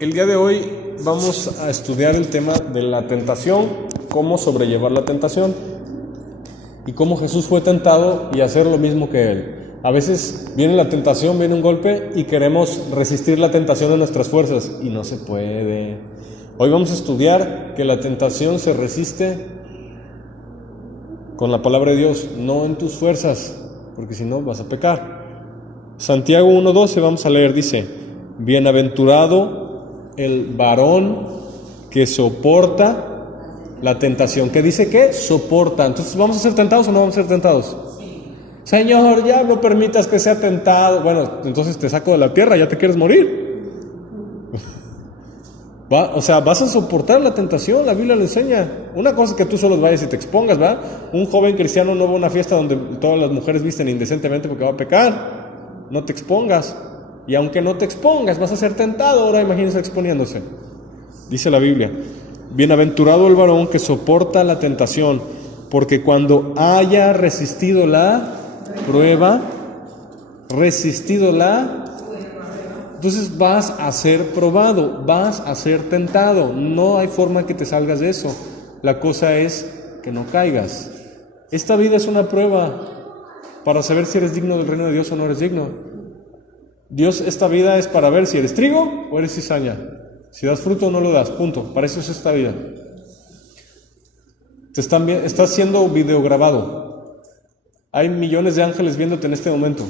El día de hoy vamos a estudiar el tema de la tentación, cómo sobrellevar la tentación y cómo Jesús fue tentado y hacer lo mismo que Él. A veces viene la tentación, viene un golpe y queremos resistir la tentación en nuestras fuerzas y no se puede. Hoy vamos a estudiar que la tentación se resiste con la palabra de Dios, no en tus fuerzas, porque si no vas a pecar. Santiago 1:12 vamos a leer, dice: bienaventurado el varón que soporta la tentación. ¿Qué dice? ¿Qué? Soporta. Entonces, ¿vamos a ser tentados o no vamos a ser tentados? Sí. Señor, ya no permitas que sea tentado. Bueno, entonces te saco de la tierra, ya te quieres morir. O sea, vas a soportar la tentación, la Biblia lo enseña. Una cosa es que tú solo vayas y te expongas, ¿verdad? Un joven cristiano no va a una fiesta donde todas las mujeres visten indecentemente porque va a pecar. No te expongas. Y aunque no te expongas, vas a ser tentado. Ahora imagínense exponiéndose. Dice la Biblia: bienaventurado el varón que soporta la tentación, porque cuando haya resistido la prueba, entonces vas a ser probado, vas a ser tentado. No hay forma que te salgas de eso. La cosa es que no caigas. Esta vida es una prueba para saber si eres digno del reino de Dios o no eres digno. Dios, esta vida es para ver si eres trigo o eres cizaña. Si das fruto o no lo das, punto. Para eso es esta vida. Estás siendo videograbado. Hay millones de ángeles viéndote en este momento.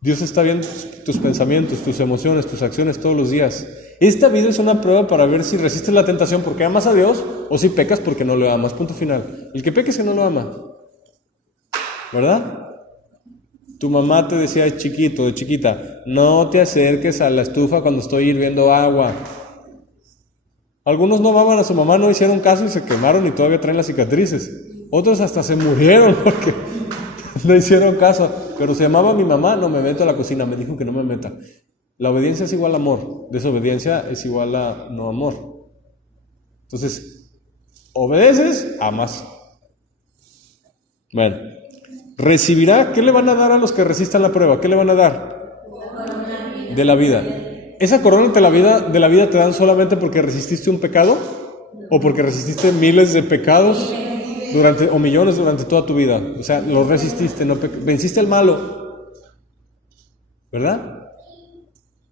Dios está viendo tus pensamientos, tus emociones, tus acciones todos los días. Esta vida es una prueba para ver si resistes la tentación porque amas a Dios o si pecas porque no lo amas. Punto final. El que peque es que no lo ama. ¿Verdad? Tu mamá te decía de chiquito, de chiquita: no te acerques a la estufa cuando estoy hirviendo agua. Algunos no amaban a su mamá, no hicieron caso y se quemaron y todavía traen las cicatrices. Otros hasta se murieron porque no hicieron caso. Pero se llamaba mi mamá: no me meto a la cocina, me dijo que no me meta. La obediencia es igual a amor, desobediencia es igual a no amor. Entonces, obedeces, amas. Bueno, recibirá. ¿Qué le van a dar a los que resistan la prueba? ¿Qué le van a dar? De la vida. ¿Esa corona de la vida te dan solamente porque resististe un pecado? ¿O porque resististe miles de pecados o millones durante toda tu vida? O sea, los resististe, venciste al malo, ¿verdad?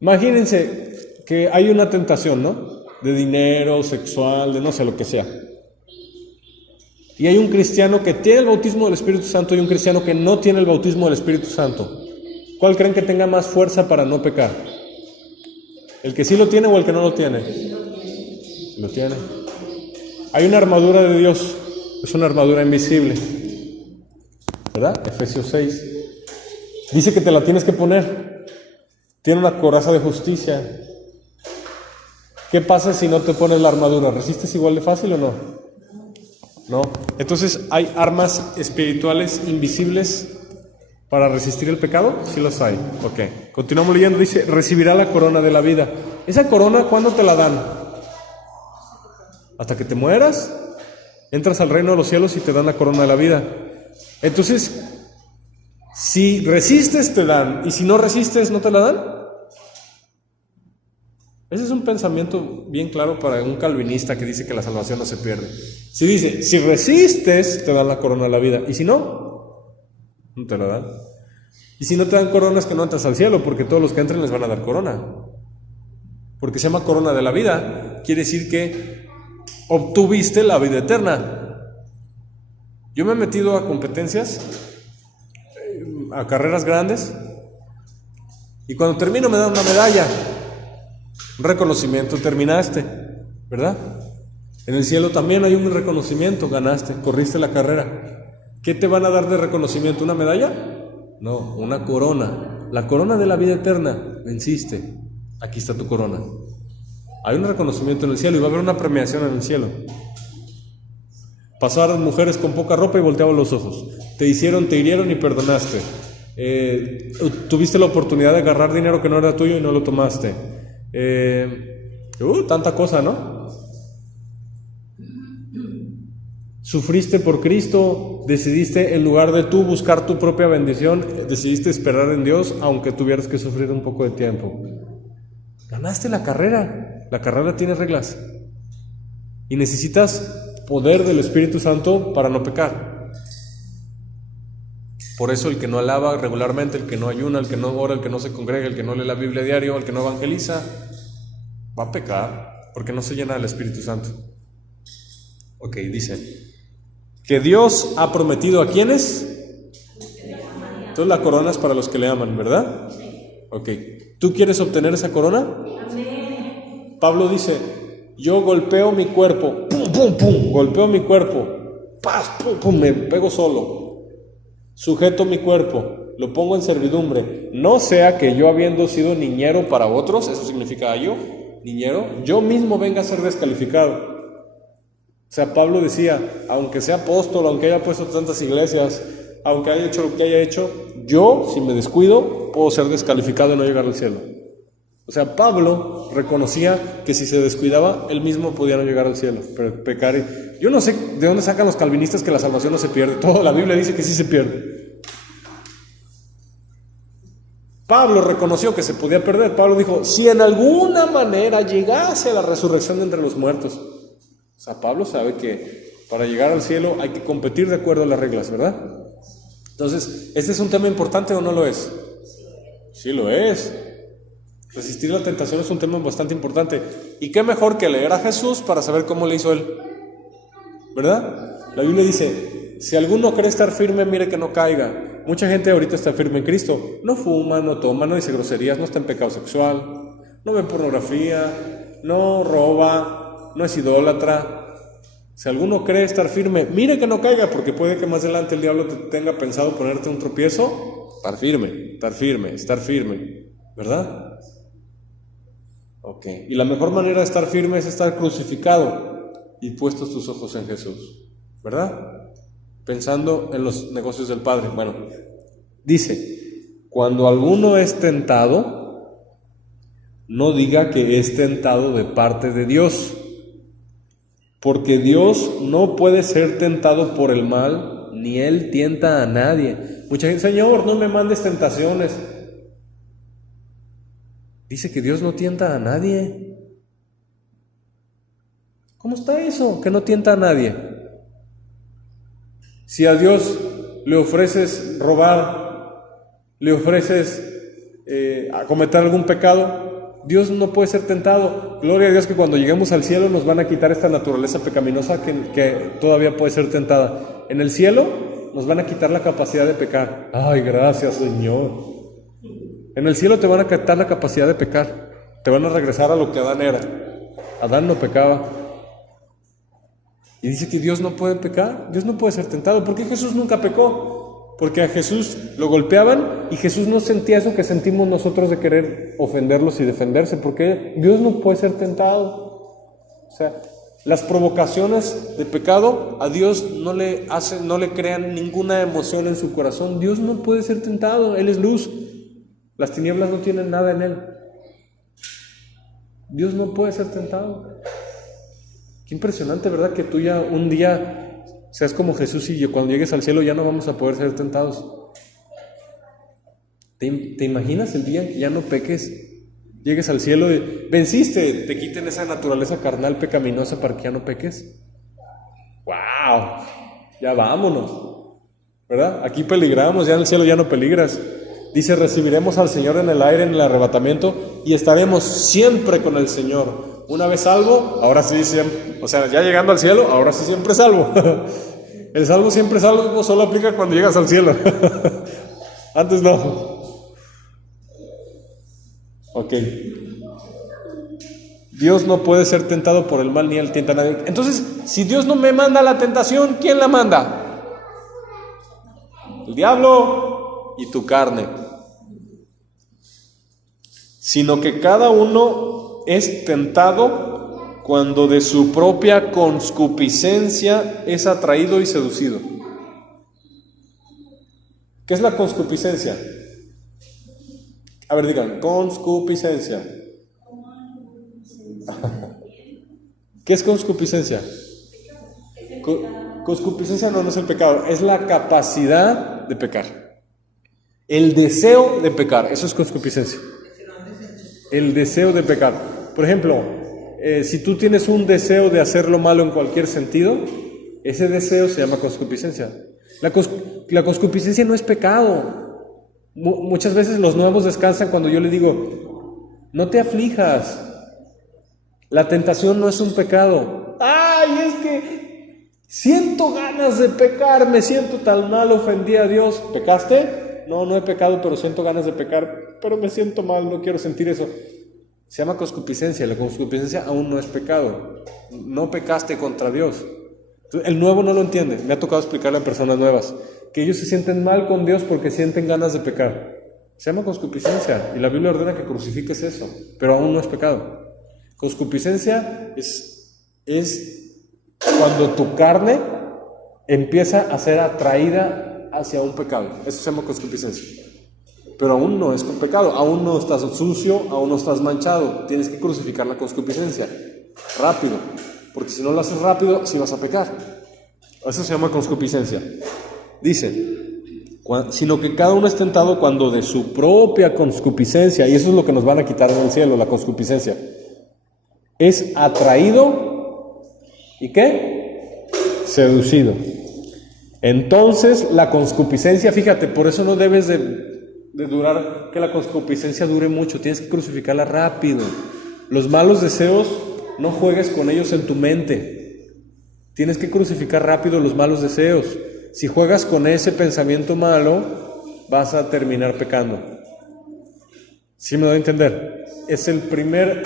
Imagínense que hay una tentación, ¿no? De dinero, sexual, de no sé, lo que sea. Y hay un cristiano que tiene el bautismo del Espíritu Santo y un cristiano que no tiene el bautismo del Espíritu Santo. ¿Cuál creen que tenga más fuerza para no pecar? ¿El que sí lo tiene o el que no lo tiene? Lo tiene. Hay una armadura de Dios, es una armadura invisible, ¿verdad? Efesios 6. Dice que te la tienes que poner. Tiene una coraza de justicia. ¿Qué pasa si no te pones la armadura? ¿Resistes igual de fácil o no? No. Entonces, ¿hay armas espirituales invisibles para resistir el pecado? Sí los hay. Ok. Continuamos leyendo. Dice: recibirá la corona de la vida. ¿Esa corona cuándo te la dan? Hasta que te mueras. Entras al reino de los cielos y te dan la corona de la vida. Entonces, si resistes te dan, y si no resistes no te la dan. Ese es un pensamiento bien claro para un calvinista que dice que la salvación no se pierde. Si dice: si resistes te dan la corona de la vida, y si no, no te la dan. Y si no te dan corona es que no entras al cielo, porque todos los que entren les van a dar corona. Porque se llama corona de la vida, quiere decir que obtuviste la vida eterna. Yo me he metido a competencias, a carreras grandes, y cuando termino me dan una medalla, un reconocimiento: terminaste, ¿verdad? En el cielo también hay un reconocimiento: ganaste, corriste la carrera. ¿Qué te van a dar de reconocimiento? ¿Una medalla? No, una corona. La corona de la vida eterna. Venciste. Aquí está tu corona. Hay un reconocimiento en el cielo y va a haber una premiación en el cielo. Pasaron mujeres con poca ropa y volteaban los ojos. Te hirieron y perdonaste. Tuviste la oportunidad de agarrar dinero que no era tuyo y no lo tomaste. Tanta cosa, ¿no? Sufriste por Cristo, decidiste en lugar de tú buscar tu propia bendición, decidiste esperar en Dios aunque tuvieras que sufrir un poco de tiempo. Ganaste la carrera. La carrera tiene reglas. Y necesitas poder del Espíritu Santo para no pecar. Por eso el que no alaba regularmente, el que no ayuna, el que no ora, el que no se congrega, el que no lee la Biblia diario, el que no evangeliza, va a pecar porque no se llena del Espíritu Santo. Ok, dice que Dios ha prometido a ¿quiénes? Entonces la corona es para los que le aman, ¿verdad? Ok, ¿tú quieres obtener esa corona? Pablo dice, yo golpeo mi cuerpo, pum, pum, pum, golpeo mi cuerpo, paz, pum, pum, me pego solo, sujeto mi cuerpo, lo pongo en servidumbre, no sea que yo habiendo sido niñero para otros, eso significa yo, niñero, yo mismo venga a ser descalificado. O sea, Pablo decía, aunque sea apóstol, aunque haya puesto tantas iglesias, aunque haya hecho lo que haya hecho, yo, si me descuido, puedo ser descalificado y no llegar al cielo. O sea, Pablo reconocía que si se descuidaba, él mismo podía no llegar al cielo, pero pecar. Yo no sé de dónde sacan los calvinistas que la salvación no se pierde. Toda la Biblia dice que sí se pierde. Pablo reconoció que se podía perder. Pablo dijo, si en alguna manera llegase la resurrección de entre los muertos. O sea, Pablo sabe que para llegar al cielo hay que competir de acuerdo a las reglas, ¿verdad? Entonces, ¿este es un tema importante o no lo es? Sí lo es. Resistir la tentación es un tema bastante importante. ¿Y qué mejor que leer a Jesús para saber cómo le hizo él? ¿Verdad? La Biblia dice, si alguno cree estar firme, mire que no caiga. Mucha gente ahorita está firme en Cristo. No fuma, no toma, no dice groserías, no está en pecado sexual, no ve pornografía, no roba, no es idólatra. Si alguno cree estar firme, mire que no caiga, porque puede que más adelante el diablo te tenga pensado ponerte un tropiezo. Estar firme, ¿verdad? Ok, y la mejor manera de estar firme es estar crucificado y puestos tus ojos en Jesús, ¿verdad? Pensando en los negocios del Padre. Bueno, dice, cuando alguno es tentado, no diga que es tentado de parte de Dios, porque Dios no puede ser tentado por el mal, ni Él tienta a nadie. Mucha gente, Señor, no me mandes tentaciones. Dice que Dios no tienta a nadie. ¿Cómo está eso? Que no tienta a nadie. Si a Dios le ofreces robar, le ofreces cometer algún pecado, Dios no puede ser tentado. Gloria a Dios que cuando lleguemos al cielo nos van a quitar esta naturaleza pecaminosa que todavía puede ser tentada. En el cielo nos van a quitar la capacidad de pecar. Ay, gracias, Señor. En el cielo te van a quitar la capacidad de pecar. Te van a regresar a lo que Adán era. Adán no pecaba. Y dice que Dios no puede pecar. Dios no puede ser tentado. ¿Por qué Jesús nunca pecó? Porque a Jesús lo golpeaban y Jesús no sentía eso que sentimos nosotros de querer ofenderlos y defenderse. Porque Dios no puede ser tentado. O sea, las provocaciones de pecado a Dios no le crean ninguna emoción en su corazón. Dios no puede ser tentado. Él es luz. Las tinieblas no tienen nada en Él. Dios no puede ser tentado. Qué impresionante, ¿verdad? Que tú ya un día seas como Jesús y yo, cuando llegues al cielo ya no vamos a poder ser tentados. ¿Te imaginas el día en que ya no peques? Llegues al cielo y venciste, te quiten esa naturaleza carnal pecaminosa para que ya no peques. ¡Wow! Ya vámonos, ¿verdad? Aquí peligramos, ya en el cielo ya no peligras. Dice, recibiremos al Señor en el aire, en el arrebatamiento, y estaremos siempre con el Señor. Una vez salvo, ahora sí siempre. O sea, ya llegando al cielo, ahora sí siempre salvo. El salvo siempre salvo solo aplica cuando llegas al cielo. Antes no. Ok. Dios no puede ser tentado por el mal, ni Él tienta a nadie. Entonces, si Dios no me manda la tentación, ¿quién la manda? El diablo y tu carne. Sino que cada uno es tentado cuando de su propia concupiscencia es atraído y seducido. ¿Qué es la concupiscencia? A ver, digan, concupiscencia. ¿Qué es concupiscencia? Concupiscencia no es el pecado, es la capacidad de pecar. El deseo de pecar, eso es concupiscencia. El deseo de pecar. Por ejemplo, si tú tienes un deseo de hacer lo malo en cualquier sentido, ese deseo se llama concupiscencia. La concupiscencia no es pecado. Muchas veces los nuevos descansan cuando yo les digo, no te aflijas, la tentación no es un pecado. ¡Ay, es que siento ganas de pecar, me siento tan mal, ofendí a Dios! ¿Pecaste? No, no he pecado, pero siento ganas de pecar, pero me siento mal, no quiero sentir eso. Se llama concupiscencia. La concupiscencia aún no es pecado. No pecaste contra Dios. El nuevo no lo entiende. Me ha tocado explicarle a personas nuevas que ellos se sienten mal con Dios porque sienten ganas de pecar. Se llama concupiscencia y la Biblia ordena que crucifiques eso, pero aún no es pecado. Concupiscencia es cuando tu carne empieza a ser atraída hacia un pecado. Eso se llama concupiscencia. Pero aún no es un pecado, aún no estás sucio, aún no estás manchado. Tienes que crucificar la concupiscencia rápido, porque si no lo haces rápido, sí vas a pecar. Eso se llama concupiscencia. Dice, sino que cada uno es tentado cuando de su propia concupiscencia, y eso es lo que nos van a quitar en el cielo, la concupiscencia, es atraído, ¿y qué? Seducido. Entonces la concupiscencia, fíjate, por eso no debes de durar, que la concupiscencia dure mucho, tienes que crucificarla rápido. Los malos deseos, no juegues con ellos en tu mente, tienes que crucificar rápido los malos deseos. Si juegas con ese pensamiento malo, vas a terminar pecando. ¿Sí me doy a entender? Es el primer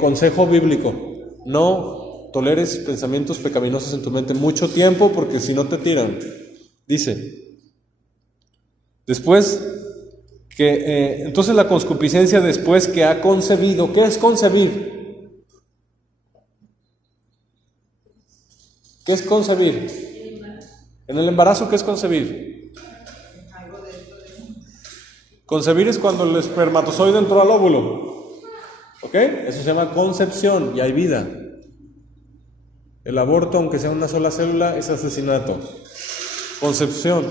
consejo bíblico. No toleres pensamientos pecaminosos en tu mente mucho tiempo, porque si no te tiran. Dice, después que entonces la concupiscencia después que ha concebido. ¿Qué es concebir? ¿Qué es concebir? En el embarazo, ¿qué es concebir? Concebir es cuando el espermatozoide entró al óvulo. ¿Ok? Eso se llama concepción y hay vida. El aborto, aunque sea una sola célula, es asesinato. Concepción.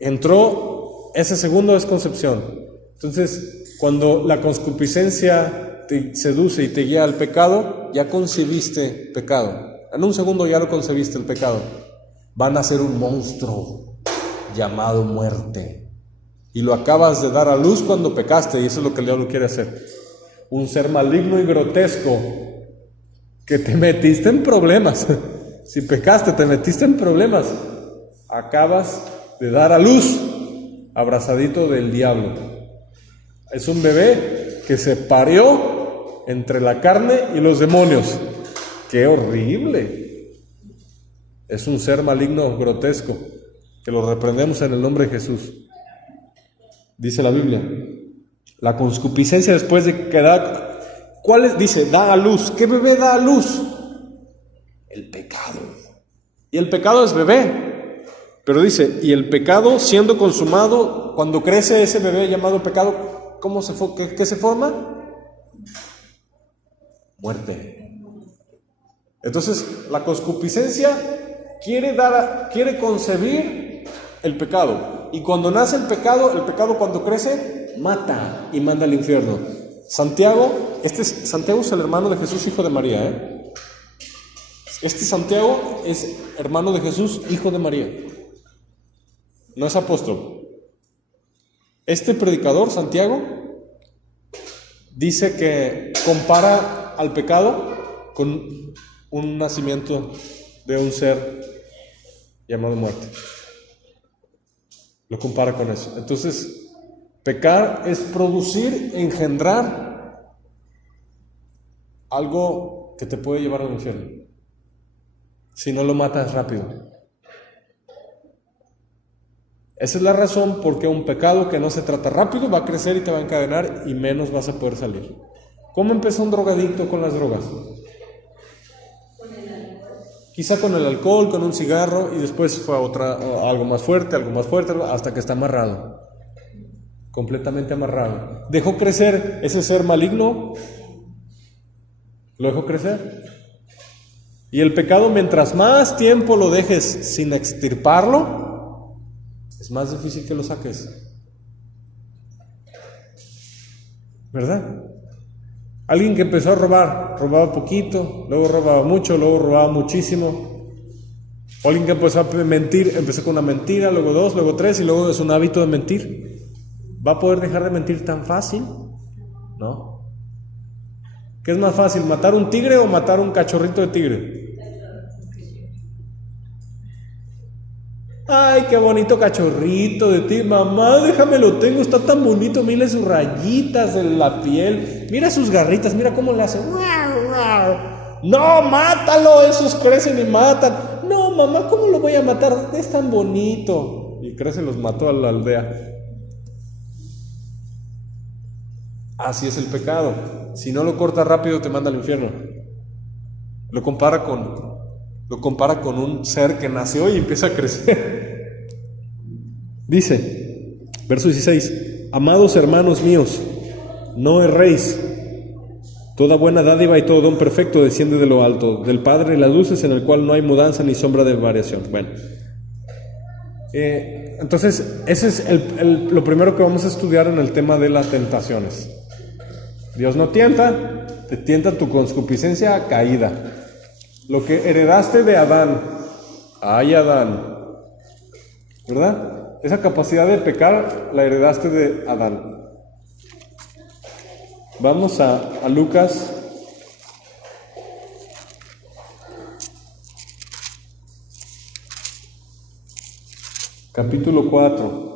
Entró, ese segundo es concepción. Entonces, cuando la concupiscencia te seduce y te guía al pecado, ya concebiste pecado. En un segundo ya lo concebiste el pecado. Van a ser un monstruo llamado muerte. Y lo acabas de dar a luz cuando pecaste, y eso es lo que el diablo quiere hacer. Un ser maligno y grotesco que te metiste en problemas. Si pecaste, te metiste en problemas. Acabas de dar a luz, abrazadito del diablo. Es un bebé que se parió entre la carne y los demonios. ¡Qué horrible! Es un ser maligno, grotesco, que lo reprendemos en el nombre de Jesús. Dice la Biblia, la concupiscencia después de que da, ¿cuál es? Dice, da a luz. ¿Qué bebé da a luz? El pecado. Y el pecado es bebé. Pero dice, y el pecado siendo consumado, cuando crece ese bebé llamado pecado, ¿qué se forma? Muerte. Entonces, la concupiscencia quiere concebir el pecado. Y cuando nace el pecado cuando crece, mata y manda al infierno. Santiago es el hermano de Jesús, hijo de María, Santiago es hermano de Jesús, hijo de María. No es apóstol. Este predicador, Santiago, dice que compara al pecado con un nacimiento de un ser llamado muerte. Lo compara con eso. Entonces, pecar es producir, engendrar algo que te puede llevar al infierno, si no lo matas rápido. Esa es la razón por qué un pecado que no se trata rápido va a crecer y te va a encadenar y menos vas a poder salir. ¿Cómo empezó un drogadicto con las drogas? Quizá con el alcohol, con un cigarro, y después fue a algo más fuerte, hasta que está amarrado. Completamente amarrado. Dejó crecer ese ser maligno, lo dejó crecer. Y el pecado, mientras más tiempo lo dejes sin extirparlo, es más difícil que lo saques. ¿Verdad? Alguien que empezó a robar, robaba poquito, luego robaba mucho, luego robaba muchísimo. O alguien que empezó a mentir, empezó con una mentira, luego dos, luego tres, y luego es un hábito de mentir. ¿Va a poder dejar de mentir tan fácil? ¿No? ¿Qué es más fácil, matar un tigre o matar un cachorrito de tigre? Ay, qué bonito cachorrito de ti, mamá, déjamelo, tengo, está tan bonito, mira sus rayitas en la piel, mira sus garritas, mira cómo le hace. No, mátalo, esos crecen y matan. No, mamá, ¿cómo lo voy a matar? Es tan bonito. Y crece, los mató a la aldea. Así es el pecado. Si no lo cortas rápido, te manda al infierno. Lo compara con un ser que nació y empieza a crecer. Dice, verso 16: Amados hermanos míos, no erréis. Toda buena dádiva y todo don perfecto desciende de lo alto, del Padre de las luces, en el cual no hay mudanza ni sombra de variación. Bueno, entonces ese es lo primero que vamos a estudiar en el tema de las tentaciones. Dios no tienta, te tienta tu concupiscencia caída. Lo que heredaste de Adán, ay Adán, ¿verdad? Esa capacidad de pecar la heredaste de Adán. Vamos a Lucas capítulo 4.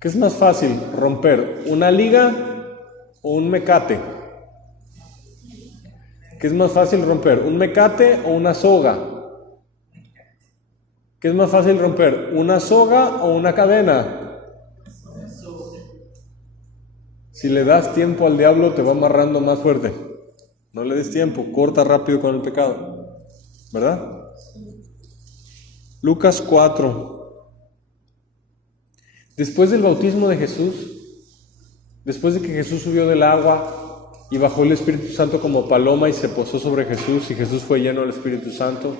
¿Qué es más fácil, romper una liga o un mecate? ¿Qué es más fácil romper, un mecate o una soga? ¿Qué es más fácil romper, una soga o una cadena? Si le das tiempo al diablo, te va amarrando más fuerte. No le des tiempo, corta rápido con el pecado, ¿verdad? Lucas 4. Después del bautismo de Jesús, después de que Jesús subió del agua y bajó el Espíritu Santo como paloma y se posó sobre Jesús, y Jesús fue lleno del Espíritu Santo,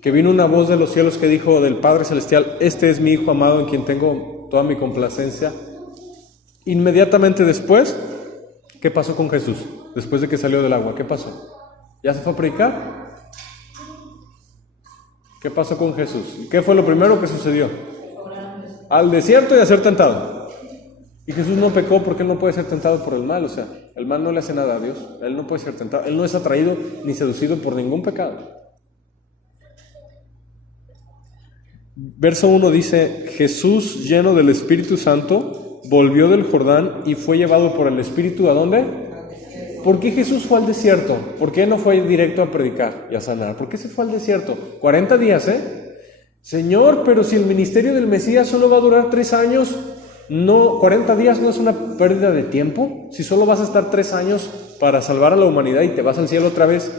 que vino una voz de los cielos que dijo del Padre Celestial: Este es mi Hijo amado en quien tengo toda mi complacencia. Inmediatamente después, ¿qué pasó con Jesús? Después de que salió del agua, ¿qué pasó? ¿Ya se fue a predicar? ¿Qué pasó con Jesús? ¿Qué fue lo primero que sucedió? Al desierto y a ser tentado. Y Jesús no pecó porque Él no puede ser tentado por el mal. O sea, el mal no le hace nada a Dios. Él no puede ser tentado. Él no es atraído ni seducido por ningún pecado. Verso 1 dice: Jesús, lleno del Espíritu Santo, volvió del Jordán y fue llevado por el Espíritu, ¿a dónde? ¿Por qué Jesús fue al desierto? ¿Por qué no fue directo a predicar y a sanar? ¿Por qué se fue al desierto? 40 días, Señor, pero si el ministerio del Mesías solo va a durar 3 años, no, 40 días no es una pérdida de tiempo. Si solo vas a estar 3 años para salvar a la humanidad y te vas al cielo otra vez,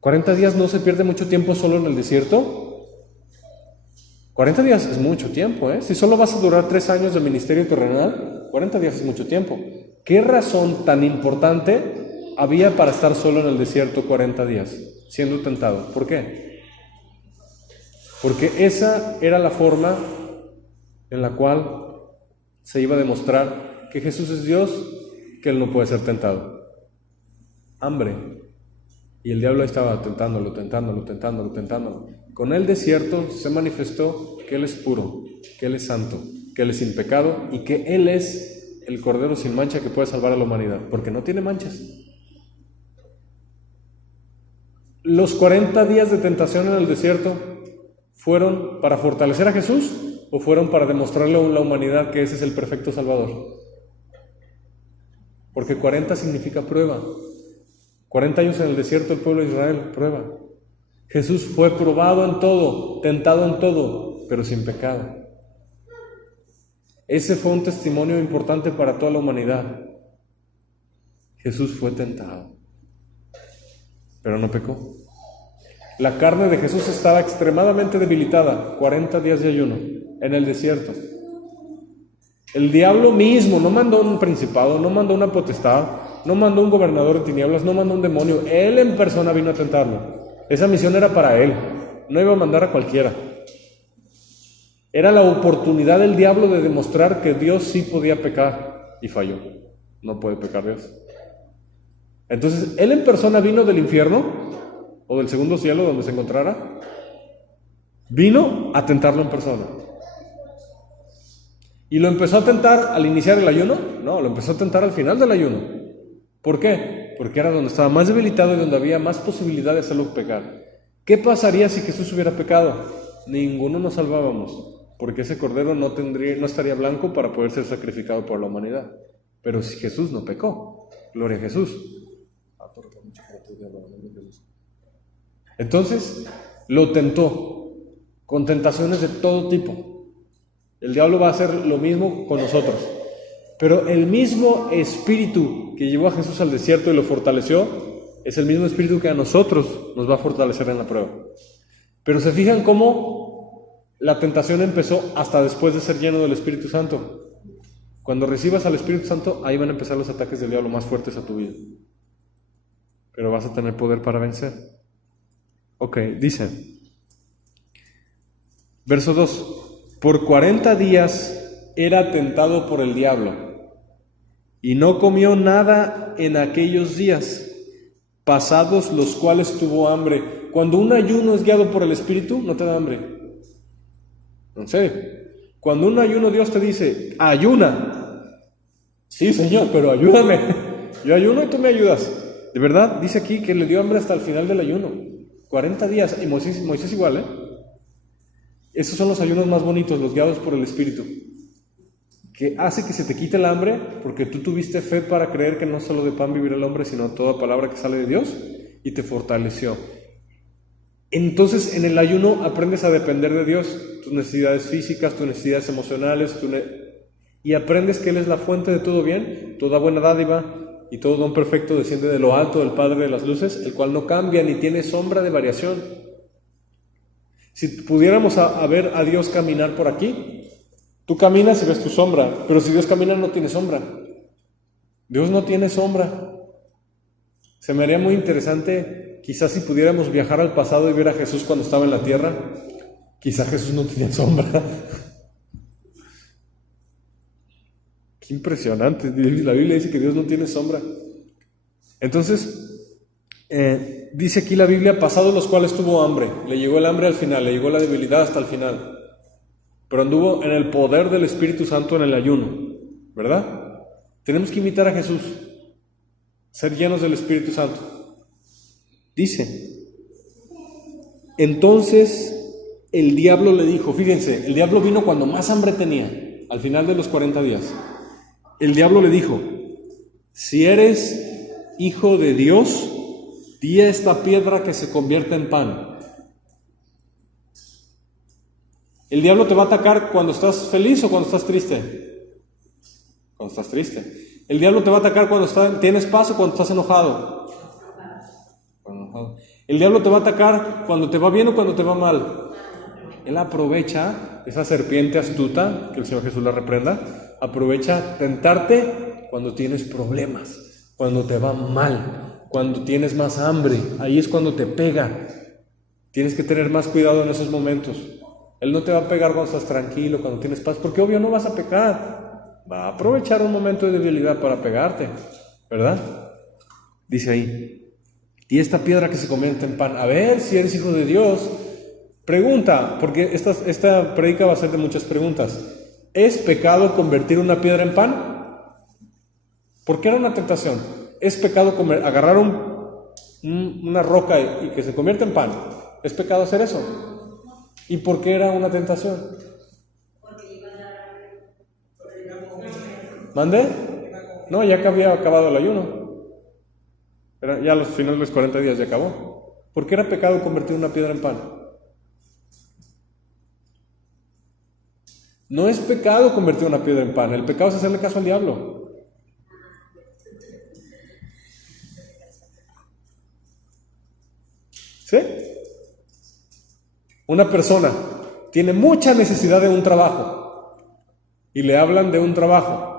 40 días no se pierde mucho tiempo solo en el desierto. 40 días es mucho tiempo, Si solo vas a durar 3 años de ministerio terrenal, 40 días es mucho tiempo. ¿Qué razón tan importante había para estar solo en el desierto 40 días, siendo tentado? ¿Por qué? Porque esa era la forma en la cual se iba a demostrar que Jesús es Dios, que Él no puede ser tentado. Hambre. Y el diablo estaba tentándolo. Con el desierto se manifestó que Él es puro, que Él es santo, que Él es sin pecado y que Él es el Cordero sin mancha que puede salvar a la humanidad, porque no tiene manchas. Los 40 días de tentación en el desierto ¿fueron para fortalecer a Jesús o fueron para demostrarle a la humanidad que ese es el perfecto Salvador? Porque 40 significa prueba. 40 años en el desierto el pueblo de Israel, prueba. Jesús fue probado en todo, tentado en todo, pero sin pecado. Ese fue un testimonio importante para toda la humanidad. Jesús fue tentado, pero no pecó. La carne de Jesús estaba extremadamente debilitada, 40 días de ayuno en el desierto. El diablo mismo no mandó un principado, no mandó una potestad, no mandó un gobernador de tinieblas, no mandó un demonio. Él en persona vino a tentarlo. Esa misión era para Él, no iba a mandar a cualquiera. Era la oportunidad del diablo de demostrar que Dios sí podía pecar y falló. No puede pecar Dios. Entonces, él en persona vino del infierno o del segundo cielo donde se encontrara. Vino a tentarlo en persona. ¿Y lo empezó a tentar al iniciar el ayuno? No, lo empezó a tentar al final del ayuno. ¿Por qué? Porque era donde estaba más debilitado y donde había más posibilidad de hacerlo pecar. ¿Qué pasaría si Jesús hubiera pecado? Ninguno nos salvábamos, porque ese cordero no estaría blanco para poder ser sacrificado por la humanidad. Pero si Jesús no pecó, gloria a Jesús. Entonces, lo tentó con tentaciones de todo tipo. El diablo va a hacer lo mismo con nosotros. Pero el mismo espíritu que llevó a Jesús al desierto y lo fortaleció, es el mismo espíritu que a nosotros nos va a fortalecer en la prueba. Pero se fijan cómo la tentación empezó hasta después de ser lleno del Espíritu Santo. Cuando recibas al Espíritu Santo, ahí van a empezar los ataques del diablo más fuertes a tu vida. Pero vas a tener poder para vencer. Ok, dice, verso 2, por 40 días era tentado por el diablo, y no comió nada en aquellos días, pasados los cuales tuvo hambre. Cuando un ayuno es guiado por el Espíritu, no te da hambre. En serio. Cuando un ayuno Dios te dice, ayuna. Sí, Señor, pero ayúdame. Yo ayuno y tú me ayudas. De verdad, dice aquí que le dio hambre hasta el final del ayuno. 40 días. Y Moisés igual, ¿eh? Esos son los ayunos más bonitos, los guiados por el Espíritu, que hace que se te quite el hambre, porque tú tuviste fe para creer que no solo de pan vivirá el hombre, sino toda palabra que sale de Dios, y te fortaleció. Entonces, en el ayuno aprendes a depender de Dios, tus necesidades físicas, tus necesidades emocionales, y aprendes que Él es la fuente de todo bien, toda buena dádiva, y todo don perfecto desciende de lo alto del Padre de las luces, el cual no cambia ni tiene sombra de variación. Si pudiéramos ver a Dios caminar por aquí, tú caminas y ves tu sombra, pero si Dios camina no tiene sombra. Dios no tiene sombra. Se me haría muy interesante, quizás si pudiéramos viajar al pasado y ver a Jesús cuando estaba en la tierra, quizás Jesús no tenía sombra. Qué impresionante, la Biblia dice que Dios no tiene sombra. Entonces, dice aquí la Biblia, pasados los cuales tuvo hambre, le llegó el hambre al final, le llegó la debilidad hasta el final. Pero anduvo en el poder del Espíritu Santo en el ayuno, ¿verdad? Tenemos que imitar a Jesús, ser llenos del Espíritu Santo. Dice, entonces el diablo le dijo, fíjense, el diablo vino cuando más hambre tenía, al final de los 40 días. El diablo le dijo, si eres hijo de Dios, di a esta piedra que se convierta en pan. ¿El diablo te va a atacar cuando estás feliz o cuando estás triste? Cuando estás triste. ¿El diablo te va a atacar cuando tienes paz o cuando estás enojado? ¿El diablo te va a atacar cuando te va bien o cuando te va mal? Él aprovecha, esa serpiente astuta, que el Señor Jesús la reprenda, aprovecha tentarte cuando tienes problemas, cuando te va mal, cuando tienes más hambre. Ahí es cuando te pega. Tienes que tener más cuidado en esos momentos. Él no te va a pegar cuando estás tranquilo, cuando tienes paz, porque obvio no vas a pecar. Va a aprovechar un momento de debilidad para pegarte, ¿verdad? Dice ahí, y esta piedra que se convierte en pan, a ver si eres hijo de Dios. Pregunta, porque esta predica va a ser de muchas preguntas. ¿Es pecado convertir una piedra en pan? ¿Por qué era una tentación? ¿Es pecado agarrar una roca y que se convierta en pan? ¿Es pecado hacer eso? ¿Y por qué era una tentación? ¿Mande? No, ya que había acabado el ayuno. Ya a los finales de los 40 días ya acabó. ¿Por qué era pecado convertir una piedra en pan? No es pecado convertir una piedra en pan. El pecado es hacerle caso al diablo. ¿Sí? Una persona tiene mucha necesidad de un trabajo y le hablan de un trabajo.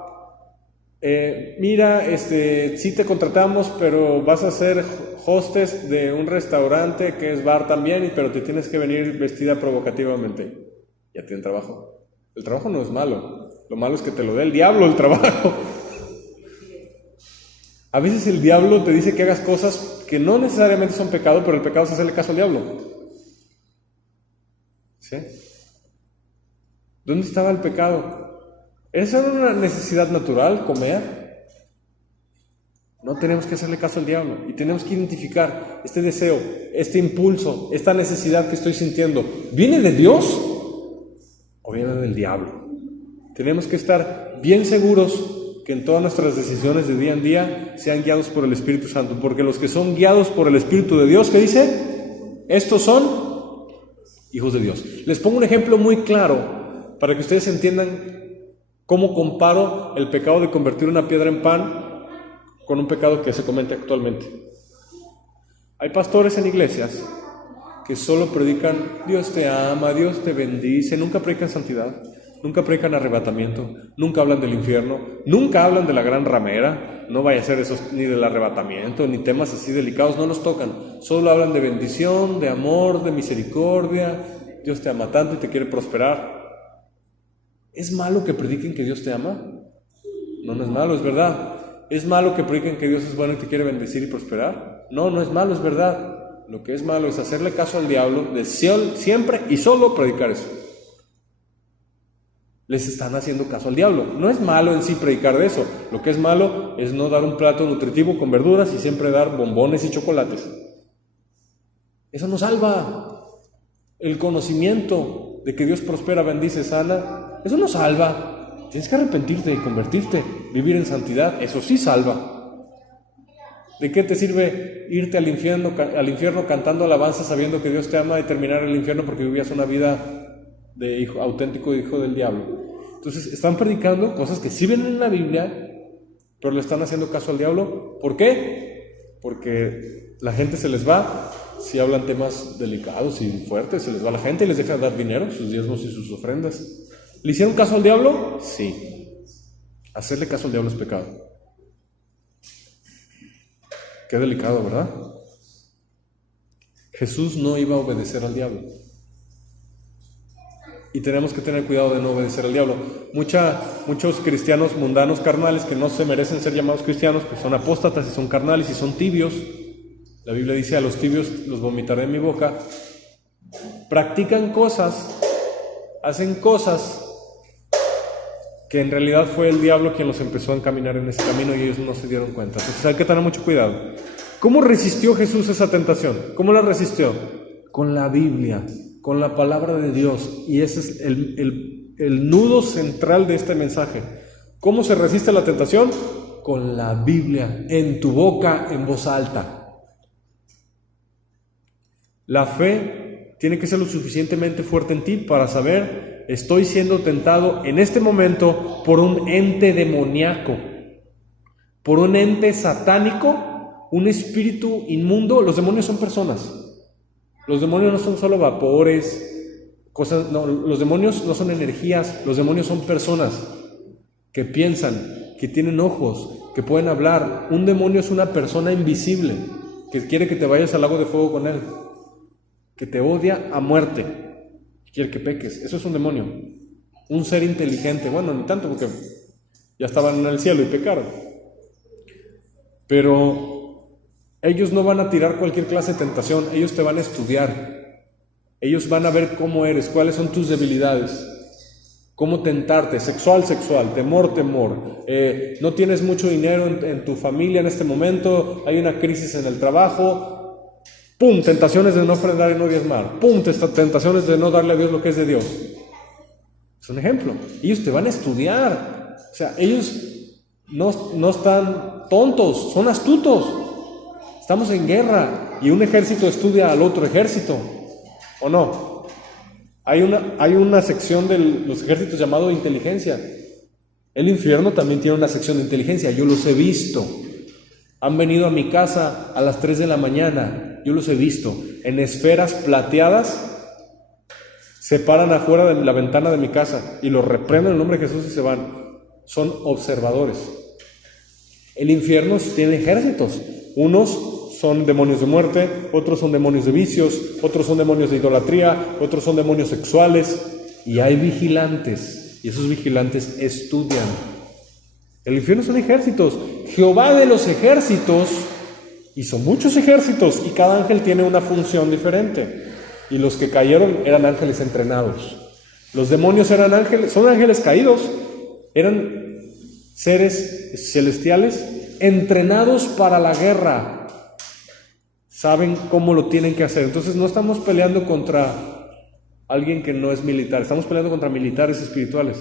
Mira, sí te contratamos, pero vas a ser hostess de un restaurante que es bar también, pero te tienes que venir vestida provocativamente. ya tienen trabajo. El trabajo no es malo, lo malo es que te lo dé el diablo el trabajo. A veces el diablo te dice que hagas cosas que no necesariamente son pecado, pero el pecado es hacerle caso al diablo. ¿Sí? ¿Dónde estaba el pecado? ¿Esa era una necesidad natural, comer? No tenemos que hacerle caso al diablo y tenemos que identificar este deseo, este impulso, esta necesidad que estoy sintiendo. ¿Viene de Dios o viene del diablo? Tenemos que estar bien seguros que en todas nuestras decisiones de día en día sean guiados por el Espíritu Santo, porque los que son guiados por el Espíritu de Dios, ¿qué dice? Estos son hijos de Dios. Les pongo un ejemplo muy claro para que ustedes entiendan cómo comparo el pecado de convertir una piedra en pan con un pecado que se comete actualmente. Hay pastores en iglesias que solo predican Dios te ama, Dios te bendice, nunca predican santidad, nunca predican arrebatamiento, nunca hablan del infierno, nunca hablan de la gran ramera, no vaya a ser eso ni del arrebatamiento, ni temas así delicados, no los tocan, solo hablan de bendición, de amor, de misericordia, Dios te ama tanto y te quiere prosperar. ¿Es malo que prediquen que Dios te ama? No, no es malo, es verdad. ¿Es malo que prediquen que Dios es bueno y te quiere bendecir y prosperar? No, no es malo, es verdad. Lo que es malo es hacerle caso al diablo, de siempre y solo predicar eso. Les están haciendo caso al diablo. No es malo en sí predicar de eso. Lo que es malo es no dar un plato nutritivo con verduras y siempre dar bombones y chocolates. Eso no salva. El conocimiento de que Dios prospera, bendice, sana, eso no salva. Tienes que arrepentirte y convertirte, vivir en santidad, eso sí salva. ¿De qué te sirve irte al infierno cantando alabanzas sabiendo que Dios te ama y terminar en el infierno porque vivías una vida de hijo, auténtico hijo del diablo? Entonces están predicando cosas que sí vienen en la Biblia, pero le están haciendo caso al diablo. ¿Por qué? Porque la gente se les va. Si hablan temas delicados y fuertes, se les va la gente y les deja dar dinero, sus diezmos y sus ofrendas. ¿Le hicieron caso al diablo? Sí. Hacerle caso al diablo es pecado. Qué delicado, ¿verdad? Jesús no iba a obedecer al diablo. Y tenemos que tener cuidado de no obedecer al diablo. Muchos cristianos mundanos, carnales, que no se merecen ser llamados cristianos, pues son apóstatas y son carnales y son tibios. La Biblia dice, a los tibios los vomitaré en mi boca. Practican cosas, hacen cosas que en realidad fue el diablo quien los empezó a encaminar en ese camino y ellos no se dieron cuenta. Entonces hay que tener mucho cuidado. ¿Cómo resistió Jesús esa tentación? ¿Cómo la resistió? Con la Biblia, con la palabra de Dios. Y ese es el nudo central de este mensaje. ¿Cómo se resiste a la tentación? Con la Biblia en tu boca, en voz alta. La fe tiene que ser lo suficientemente fuerte en ti para saber, estoy siendo tentado en este momento por un ente demoníaco, por un ente satánico, un espíritu inmundo. Los demonios son personas. Los demonios no son solo vapores, cosas, no, los demonios no son energías, los demonios son personas que piensan, que tienen ojos, que pueden hablar. Un demonio es una persona invisible que quiere que te vayas al lago de fuego con él, que te odia a muerte, quiere que peques. Eso es un demonio. Un ser inteligente, bueno, ni tanto porque ya estaban en el cielo y pecaron. Pero ellos no van a tirar cualquier clase de tentación, ellos te van a estudiar. Ellos van a ver cómo eres, cuáles son tus debilidades, cómo tentarte, sexual, temor, no tienes mucho dinero en tu familia en este momento, hay una crisis en el trabajo, ¡pum!, tentaciones de no ofrendar y no diezmar, ¡pum!, tentaciones de no darle a Dios lo que es de Dios. Es un ejemplo. Ellos te van a estudiar. O sea, ellos no están tontos, son astutos. Estamos en guerra y un ejército estudia al otro ejército, ¿o no? Hay una sección de los ejércitos llamado inteligencia. El infierno también tiene una sección de inteligencia, yo los he visto. Han venido a mi casa a las 3 de la mañana, yo los he visto, en esferas plateadas, se paran afuera de la ventana de mi casa y los reprenden en el nombre de Jesús y se van. Son observadores. El infierno tiene ejércitos. Unos son demonios de muerte, otros son demonios de vicios, otros son demonios de idolatría, otros son demonios sexuales. y hay vigilantes, y esos vigilantes estudian. El infierno son ejércitos. Jehová de los ejércitos hizo muchos ejércitos y cada ángel tiene una función diferente. Y los que cayeron eran ángeles entrenados. Los demonios eran ángeles, son ángeles caídos, eran seres celestiales entrenados para la guerra. Saben cómo lo tienen que hacer. Entonces no estamos peleando contra alguien que no es militar, estamos peleando contra militares espirituales.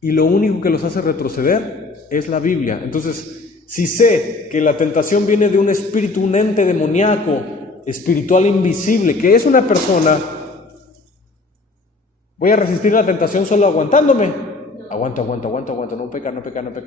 Y lo único que los hace retroceder es la Biblia. Entonces, si sé que la tentación viene de un espíritu, un ente demoníaco, espiritual invisible, que es una persona, voy a resistir la tentación solo aguantándome. Aguanta, no peca.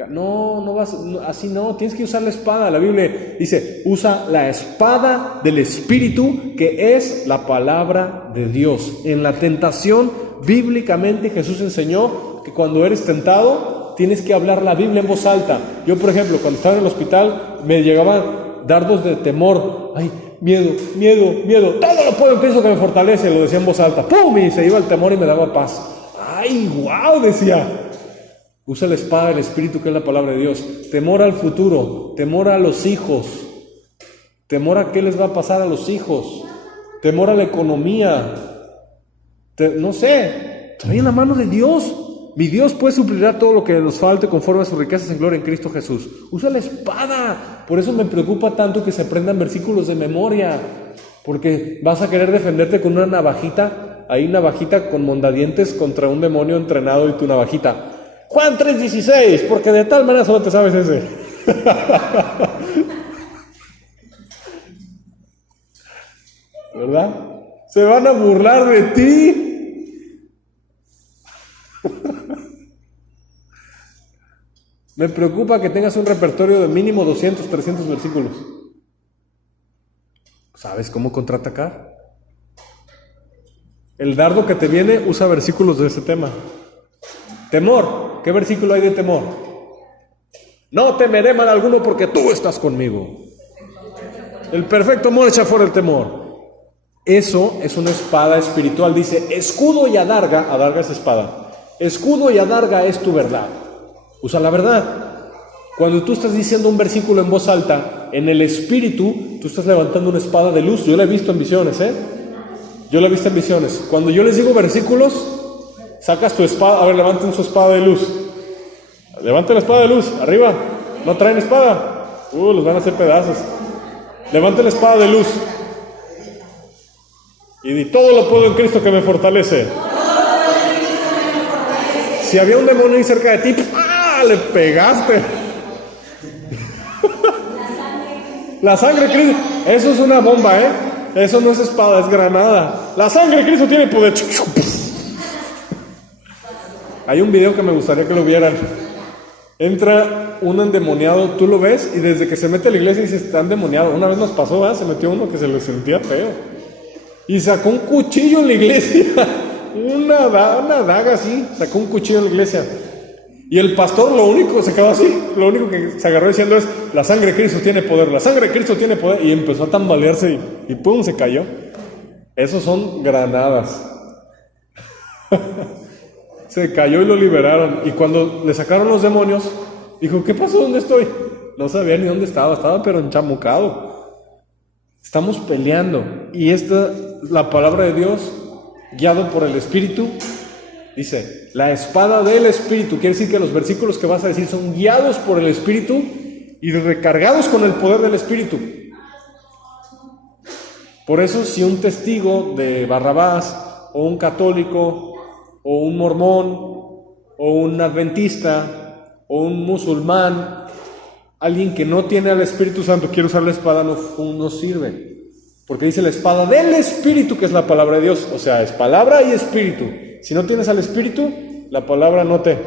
No vas, así no, tienes que usar la espada. La Biblia dice, usa la espada del Espíritu, que es la palabra de Dios. En la tentación, bíblicamente Jesús enseñó que cuando eres tentado, tienes que hablar la Biblia en voz alta. Yo, por ejemplo, cuando estaba en el hospital, me llegaban dardos de temor. Ay, miedo, todo lo puedo en Cristo que me fortalece, lo decía en voz alta. ¡Pum! Y se iba el temor y me daba paz. ¡Ay, wow! Decía. Usa la espada del Espíritu, que es la palabra de Dios. Temor al futuro, temor a los hijos, temor a qué les va a pasar a los hijos, temor a la economía. No sé, estoy en la mano de Dios. Mi Dios pues suplirá todo lo que nos falte conforme a sus riquezas en gloria en Cristo Jesús. Usa la espada. Por eso me preocupa tanto que se aprendan versículos de memoria, porque vas a querer defenderte con una navajita. Hay una navajita con mondadientes contra un demonio entrenado y tu navajita. Juan 3:16, porque de tal manera solo te sabes ese. ¿Verdad? Se van a burlar de ti. Me preocupa que tengas un repertorio de mínimo 200, 300 versículos. ¿Sabes cómo contraatacar? El dardo que te viene usa versículos de ese tema. Temor. ¿Qué versículo hay de temor? No temeré mal alguno porque tú estás conmigo. El perfecto amor echa fuera el temor. Eso es una espada espiritual. Dice, escudo y adarga. Adarga es espada. Escudo y adarga es tu verdad. Usa la verdad. Cuando tú estás diciendo un versículo en voz alta, en el espíritu, tú estás levantando una espada de luz. Yo la he visto en visiones, Yo la he visto en visiones. Cuando yo les digo versículos, sacas tu espada. A ver, levanten su espada de luz. Levanten la espada de luz, arriba. ¿No traen espada? Los van a hacer pedazos. Levanten la espada de luz. Y di, todo lo puedo en Cristo que me fortalece. Si había un demonio ahí cerca de ti, le pegaste. La sangre de Cristo, eso es una bomba, eso no es espada, es granada. La sangre de Cristo tiene poder. Hay un video que me gustaría que lo vieran. Entra un endemoniado, tú lo ves, y desde que se mete a la iglesia dice, está endemoniado. Una vez nos pasó, se metió uno que se le sentía feo y sacó un cuchillo en la iglesia. Una daga así, sacó un cuchillo en la iglesia. Y el pastor lo único se quedó así, lo único que se agarró diciendo es, la sangre de Cristo tiene poder, la sangre de Cristo tiene poder. Y empezó a tambalearse y pum, se cayó. Esos son granadas. Se cayó y lo liberaron. Y cuando le sacaron los demonios, dijo, ¿qué pasó? ¿Dónde estoy? No sabía ni dónde estaba pero enchamucado. Estamos peleando. Y la palabra de Dios, guiado por el Espíritu, dice, la espada del Espíritu. Quiere decir que los versículos que vas a decir son guiados por el Espíritu y recargados con el poder del Espíritu. Por eso, si un testigo de Barrabás, o un católico, o un mormón, o un adventista, o un musulmán, alguien que no tiene al Espíritu Santo, quiere usar la espada, no sirve. Porque dice la espada del Espíritu, que es la palabra de Dios. O sea, es palabra y Espíritu. Si no tienes al Espíritu, la palabra no te...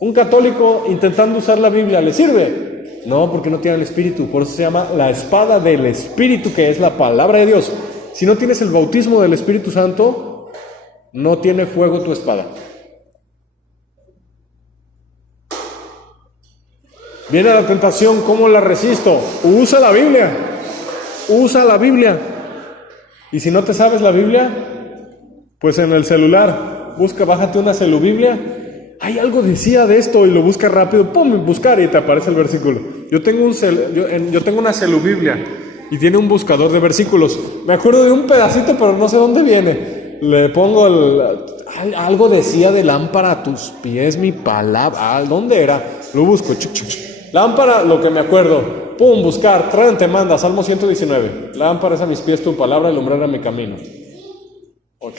Un católico intentando usar la Biblia, ¿le sirve? No, porque no tiene el Espíritu. Por eso se llama la espada del Espíritu, que es la palabra de Dios. Si no tienes el bautismo del Espíritu Santo, no tiene fuego tu espada. Viene la tentación, ¿cómo la resisto? Usa la Biblia. Usa la Biblia. Y si no te sabes la Biblia, Pues en el celular, bájate una celubiblia. Hay algo decía de esto y lo buscas rápido, pum, buscar y te aparece el versículo. Yo tengo una celubiblia y tiene un buscador de versículos. Me acuerdo de un pedacito, pero no sé dónde viene. Le pongo algo decía de lámpara a tus pies, mi palabra. ¿Dónde era? Lo busco. Lámpara, lo que me acuerdo. Pum, buscar. Traen, te manda. Salmo 119. Lámpara es a mis pies tu palabra y lumbrera mi camino. ¿Ok?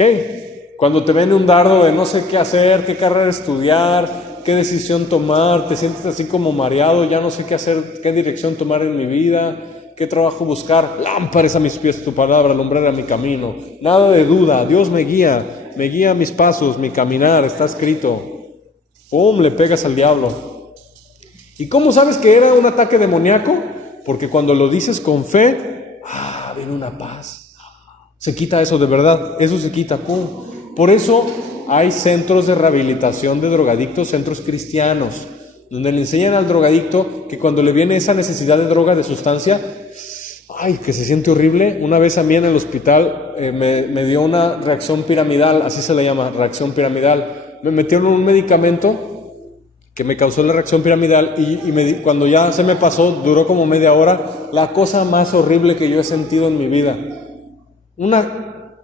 Cuando te viene un dardo de no sé qué hacer, qué carrera estudiar, qué decisión tomar, te sientes así como mareado, ya no sé qué hacer, qué dirección tomar en mi vida, qué trabajo buscar. Lámpara es a mis pies tu palabra, lumbrera mi camino. Nada de duda, Dios me guía mis pasos, mi caminar, está escrito. ¡Pum! Le pegas al diablo. ¿Y cómo sabes que era un ataque demoníaco? Porque cuando lo dices con fe, viene una paz. Se quita eso de verdad, eso se quita, ¡pum! Por eso hay centros de rehabilitación de drogadictos, centros cristianos, donde le enseñan al drogadicto que cuando le viene esa necesidad de droga, de sustancia, que se siente horrible. Una vez a mí en el hospital me dio una reacción piramidal, así se le llama, reacción piramidal. Me metieron un medicamento que me causó la reacción piramidal y cuando ya se me pasó, duró como media hora, la cosa más horrible que yo he sentido en mi vida.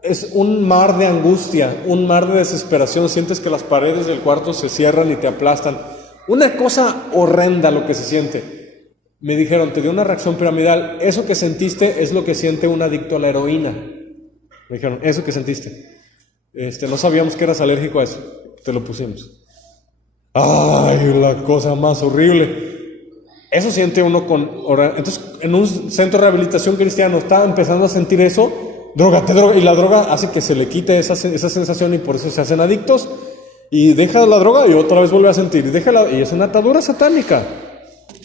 Es un mar de angustia, un mar de desesperación, sientes que las paredes del cuarto se cierran y te aplastan. Una cosa horrenda lo que se siente. Me dijeron, te dio una reacción piramidal, eso que sentiste es lo que siente un adicto a la heroína. Me dijeron, eso que sentiste. No sabíamos que eras alérgico a eso, te lo pusimos. La cosa más horrible. Eso siente uno entonces, en un centro de rehabilitación cristiano está empezando a sentir eso. Drógate, y la droga hace que se le quite esa sensación y por eso se hacen adictos y deja la droga y otra vez vuelve a sentir y es una atadura satánica,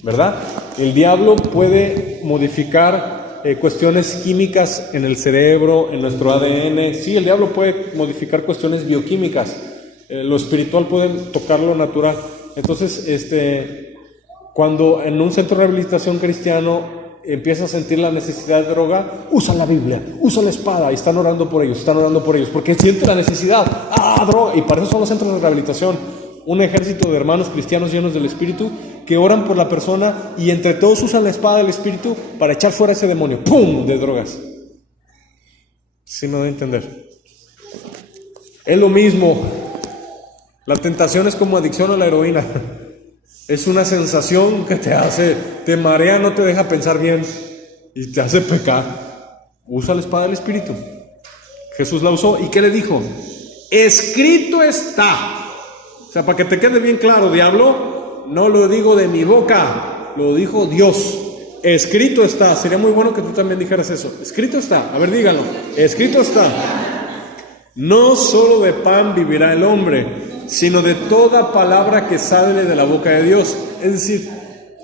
¿verdad? El diablo puede modificar cuestiones químicas en el cerebro, en nuestro ADN. Sí, el diablo puede modificar cuestiones bioquímicas, lo espiritual puede tocar lo natural. Entonces, cuando en un centro de rehabilitación cristiano empieza a sentir la necesidad de droga, usa la Biblia, usa la espada y están orando por ellos, porque siente la necesidad, droga, y para eso son los centros de rehabilitación, un ejército de hermanos cristianos llenos del Espíritu que oran por la persona y entre todos usan la espada del Espíritu para echar fuera ese demonio, ¡pum!, de drogas. ¿Sí me doy a entender? Es lo mismo, la tentación es como adicción a la heroína. Es una sensación que te marea, no te deja pensar bien y te hace pecar. Usa la espada del Espíritu. Jesús la usó. ¿Y qué le dijo? Escrito está. O sea, para que te quede bien claro, diablo, no lo digo de mi boca, lo dijo Dios. Escrito está. Sería muy bueno que tú también dijeras eso. Escrito está. A ver, díganlo. Escrito está. No solo de pan vivirá el hombre, sino de toda palabra que sale de la boca de Dios. Es decir,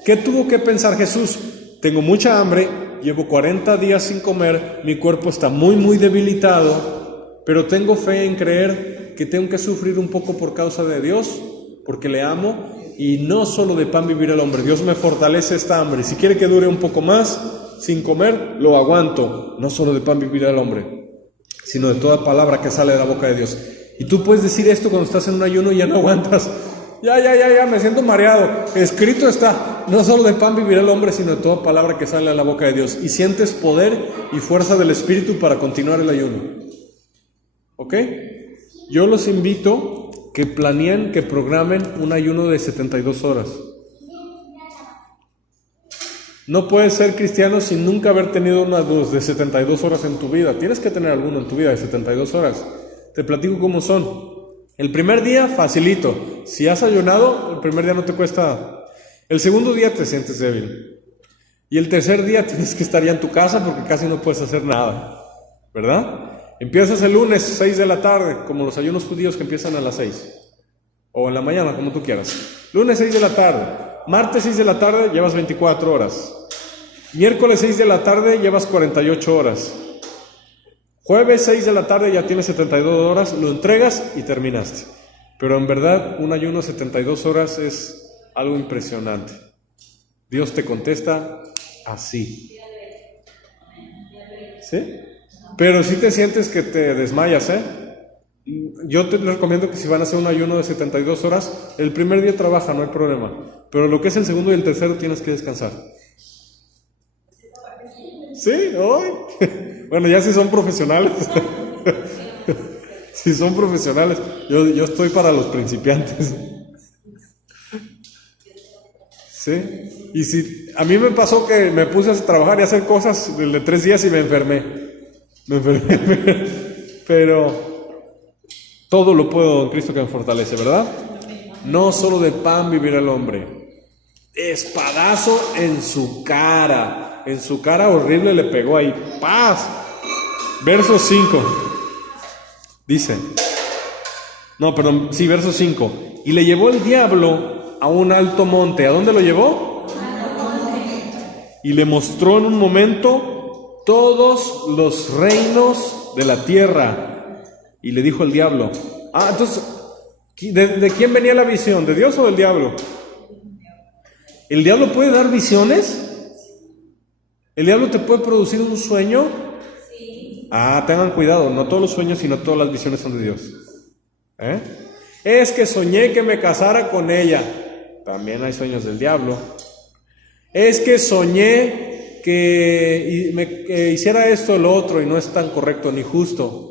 ¿qué tuvo que pensar Jesús? Tengo mucha hambre, llevo 40 días sin comer, mi cuerpo está muy, muy debilitado, pero tengo fe en creer que tengo que sufrir un poco por causa de Dios, porque le amo, y no solo de pan vivirá el hombre. Dios me fortalece esta hambre. Si quiere que dure un poco más sin comer, lo aguanto. No solo de pan vivirá el hombre, sino de toda palabra que sale de la boca de Dios. Y tú puedes decir esto cuando estás en un ayuno y ya no aguantas. Ya, me siento mareado. Escrito está, no solo de pan vivirá el hombre, sino de toda palabra que sale de la boca de Dios. Y sientes poder y fuerza del Espíritu para continuar el ayuno. ¿Ok? Yo los invito que planeen, que programen un ayuno de 72 horas. No puedes ser cristiano sin nunca haber tenido una de 72 horas en tu vida. Tienes que tener alguno en tu vida de 72 horas. Te platico cómo son. El primer día, facilito. Si has ayunado, el primer día no te cuesta. El segundo día te sientes débil. Y el tercer día tienes que estar ya en tu casa porque casi no puedes hacer nada, ¿verdad? Empiezas el lunes 6 de la tarde, como los ayunos judíos que empiezan a las 6. O en la mañana, como tú quieras. Lunes 6 de la tarde. Martes 6 de la tarde, llevas 24 horas. Miércoles 6 de la tarde, llevas 48 horas. Jueves 6 de la tarde ya tienes 72 horas, lo entregas y terminaste. Pero en verdad un ayuno 72 horas es algo impresionante. Dios te contesta así. ¿Sí? Pero si te sientes que te desmayas, Yo les recomiendo que si van a hacer un ayuno de 72 horas, el primer día trabaja, no hay problema. Pero lo que es el segundo y el tercero tienes que descansar. ¿Sí? ¿Hoy? Bueno, ya si son profesionales. Si son profesionales, yo estoy para los principiantes. ¿Sí? Y si a mí me pasó que me puse a trabajar y a hacer cosas de 3 días y me enfermé. Pero todo lo puedo en Cristo que me fortalece, ¿verdad? No solo de pan vivirá el hombre. Espadazo en su cara. En su cara horrible le pegó ahí. ¡Paz! Verso 5. Dice. No, perdón. Sí, verso 5. Y le llevó el diablo a un alto monte. ¿A dónde lo llevó? Y le mostró en un momento todos los reinos de la tierra. Y le dijo el diablo. Entonces, ¿de quién venía la visión? ¿De Dios o del diablo? ¿El diablo puede dar visiones? ¿El diablo te puede producir un sueño? Sí. Tengan cuidado, no todos los sueños, sino todas las visiones son de Dios. Es que soñé que me casara con ella. También hay sueños del diablo. Es que soñé que hiciera esto o lo otro y no es tan correcto ni justo.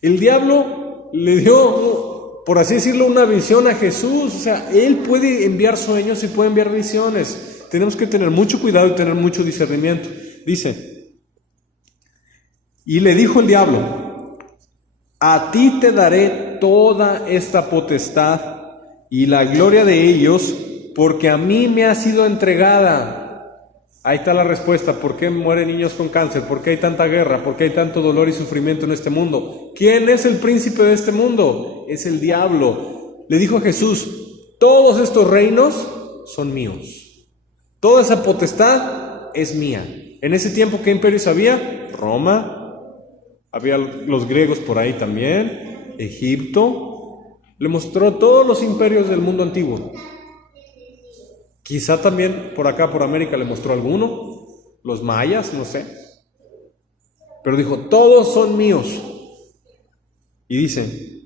El diablo le dio, por así decirlo, una visión a Jesús. O sea, él puede enviar sueños y puede enviar visiones. Tenemos que tener mucho cuidado y tener mucho discernimiento. Dice, y le dijo el diablo: a ti te daré toda esta potestad y la gloria de ellos, porque a mí me ha sido entregada. Ahí está la respuesta. ¿Por qué mueren niños con cáncer? ¿Por qué hay tanta guerra? ¿Por qué hay tanto dolor y sufrimiento en este mundo? ¿Quién es el príncipe de este mundo? Es el diablo. Le dijo a Jesús: todos estos reinos son míos. Toda esa potestad es mía. En ese tiempo, ¿qué imperios había? Roma. Había los griegos por ahí también. Egipto. Le mostró todos los imperios del mundo antiguo. Quizá también por acá, por América, le mostró alguno, los mayas, no sé. Pero dijo, todos son míos. Y dice,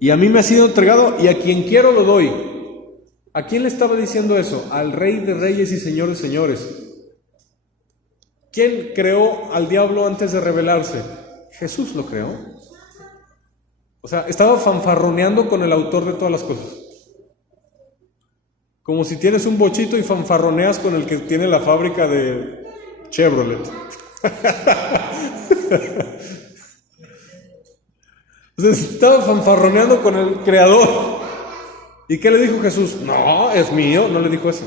y a mí me ha sido entregado y a quien quiero lo doy. ¿A quién le estaba diciendo eso? Al Rey de Reyes y Señor de Señores. ¿Quién creó al diablo antes de rebelarse? Jesús lo creó. O sea, estaba fanfarroneando con el autor de todas las cosas. Como si tienes un bochito y fanfarroneas con el que tiene la fábrica de Chevrolet. Entonces, estaba fanfarroneando con el creador. ¿Y qué le dijo Jesús? No, es mío. No le dijo eso.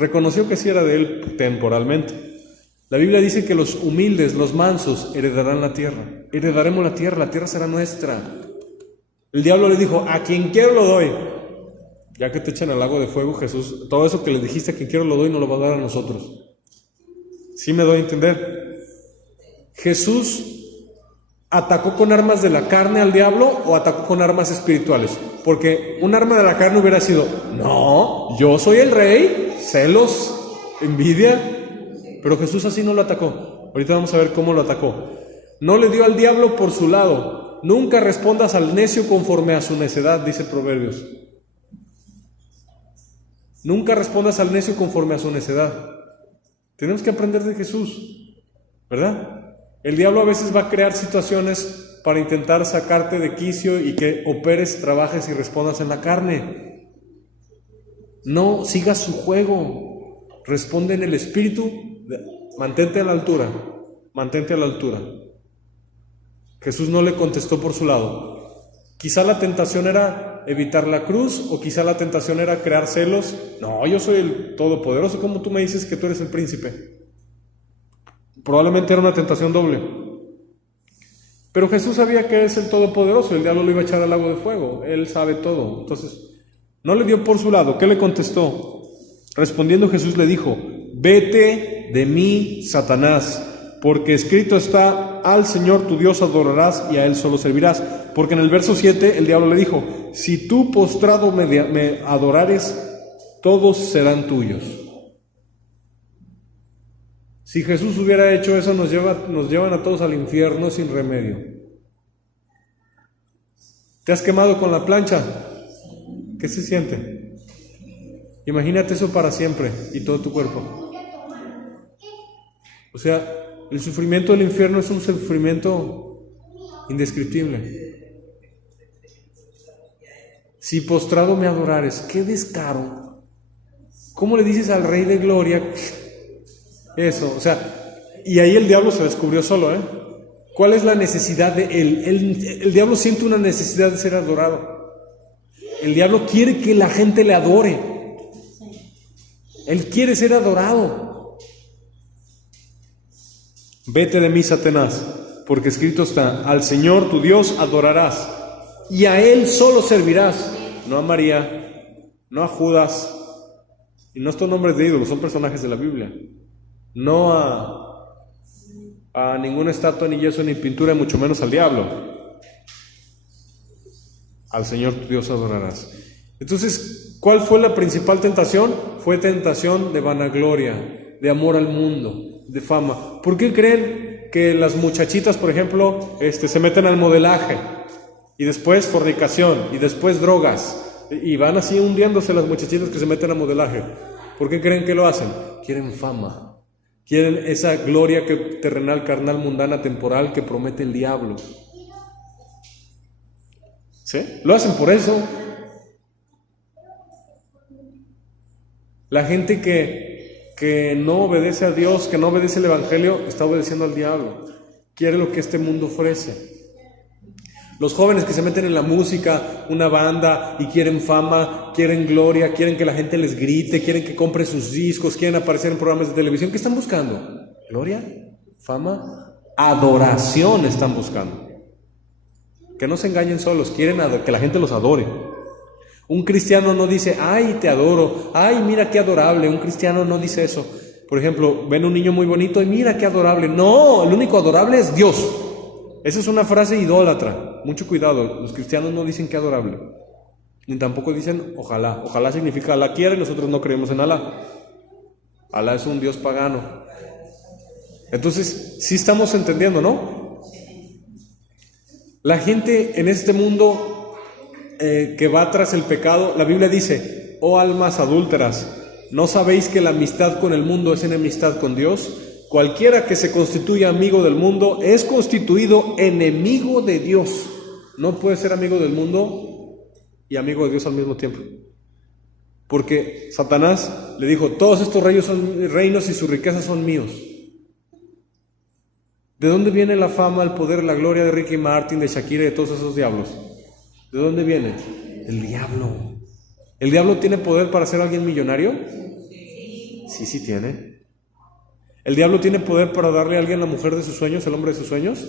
Reconoció que sí era de él temporalmente. La Biblia dice que los humildes, los mansos, heredarán la tierra. Heredaremos la tierra será nuestra. El diablo le dijo, a quien quiero lo doy. Ya que te echan al lago de fuego, Jesús, todo eso que le dijiste a quien quiero lo doy, no lo va a dar a nosotros. ¿Sí me doy a entender? Jesús atacó con armas de la carne al diablo o atacó con armas espirituales. Porque un arma de la carne hubiera sido, no, yo soy el rey, celos, envidia. Pero Jesús así no lo atacó. Ahorita vamos a ver cómo lo atacó. No le dio al diablo por su lado. Nunca respondas al necio conforme a su necedad, dice Proverbios. Nunca respondas al necio conforme a su necedad. Tenemos que aprender de Jesús, ¿verdad? El diablo a veces va a crear situaciones para intentar sacarte de quicio y que operes, trabajes y respondas en la carne. No sigas su juego. Responde en el espíritu. Mantente a la altura. Mantente a la altura. Jesús no le contestó por su lado. Quizá la tentación era evitar la cruz, o quizá la tentación era crear celos. No, yo soy el todopoderoso, ¿cómo tú me dices que tú eres el príncipe? Probablemente era una tentación doble. Pero Jesús sabía que es el todopoderoso, el diablo lo iba a echar al lago de fuego, él sabe todo. Entonces, no le dio por su lado. ¿Qué le contestó? Respondiendo Jesús le dijo, vete de mí, Satanás, porque escrito está, al Señor tu Dios adorarás y a Él solo servirás. Porque en el verso 7 el diablo le dijo, si tú postrado me adorares, todos serán tuyos. Si Jesús hubiera hecho eso, nos llevan a todos al infierno sin remedio. ¿Te has quemado con la plancha? ¿Qué se siente? Imagínate eso para siempre y todo tu cuerpo. O sea, el sufrimiento del infierno es un sufrimiento indescriptible. Si postrado me adorares, qué descaro. ¿Cómo le dices al Rey de Gloria eso? O sea, y ahí el diablo se descubrió solo, ¿eh? ¿Cuál es la necesidad de él? El diablo siente una necesidad de ser adorado. El diablo quiere que la gente le adore. Él quiere ser adorado. Vete de mí, Satanás, porque escrito está: al Señor tu Dios adorarás y a Él solo servirás. No a María, no a Judas, y no estos nombres de ídolos, son personajes de la Biblia. No a ninguna estatua, ni yeso, ni pintura, y mucho menos al diablo. Al Señor tu Dios adorarás. Entonces, ¿cuál fue la principal tentación? Fue tentación de vanagloria, de amor al mundo, de fama. ¿Por qué creen que las muchachitas, por ejemplo, se meten al modelaje? Y después fornicación, y después drogas, y van así hundiéndose las muchachitas que se meten al modelaje. ¿Por qué creen que lo hacen? Quieren fama. Quieren esa gloria terrenal, carnal, mundana, temporal que promete el diablo. ¿Sí? Lo hacen por eso. La gente que no obedece a Dios, que no obedece el Evangelio, está obedeciendo al diablo. Quiere lo que este mundo ofrece. Los jóvenes que se meten en la música, una banda, y quieren fama, quieren gloria, quieren que la gente les grite, quieren que compre sus discos, quieren aparecer en programas de televisión. ¿Qué están buscando? ¿Gloria? ¿Fama? Adoración están buscando. Que no se engañen solos, quieren que la gente los adore. Un cristiano no dice: ay, te adoro, ay, mira qué adorable. Un cristiano no dice eso. Por ejemplo, ven un niño muy bonito y mira qué adorable. No, el único adorable es Dios. Esa es una frase idólatra. Mucho cuidado, los cristianos no dicen qué adorable, ni tampoco dicen ojalá. Ojalá significa Alá quiere, y nosotros no creemos en Alá. Alá es un dios pagano. Entonces, sí estamos entendiendo, ¿no? La gente en este mundo que va tras el pecado, la Biblia dice: oh almas adúlteras, ¿no sabéis que la amistad con el mundo es enemistad con Dios? Cualquiera que se constituya amigo del mundo es constituido enemigo de Dios. No puede ser amigo del mundo y amigo de Dios al mismo tiempo. Porque Satanás le dijo: todos estos reinos y sus riquezas son míos. ¿De dónde viene la fama, el poder, la gloria de Ricky Martin, de Shakira y de todos esos diablos? ¿De dónde viene? El diablo. ¿El diablo tiene poder para ser alguien millonario? Sí tiene. ¿El diablo tiene poder para darle a alguien la mujer de sus sueños, el hombre de sus sueños?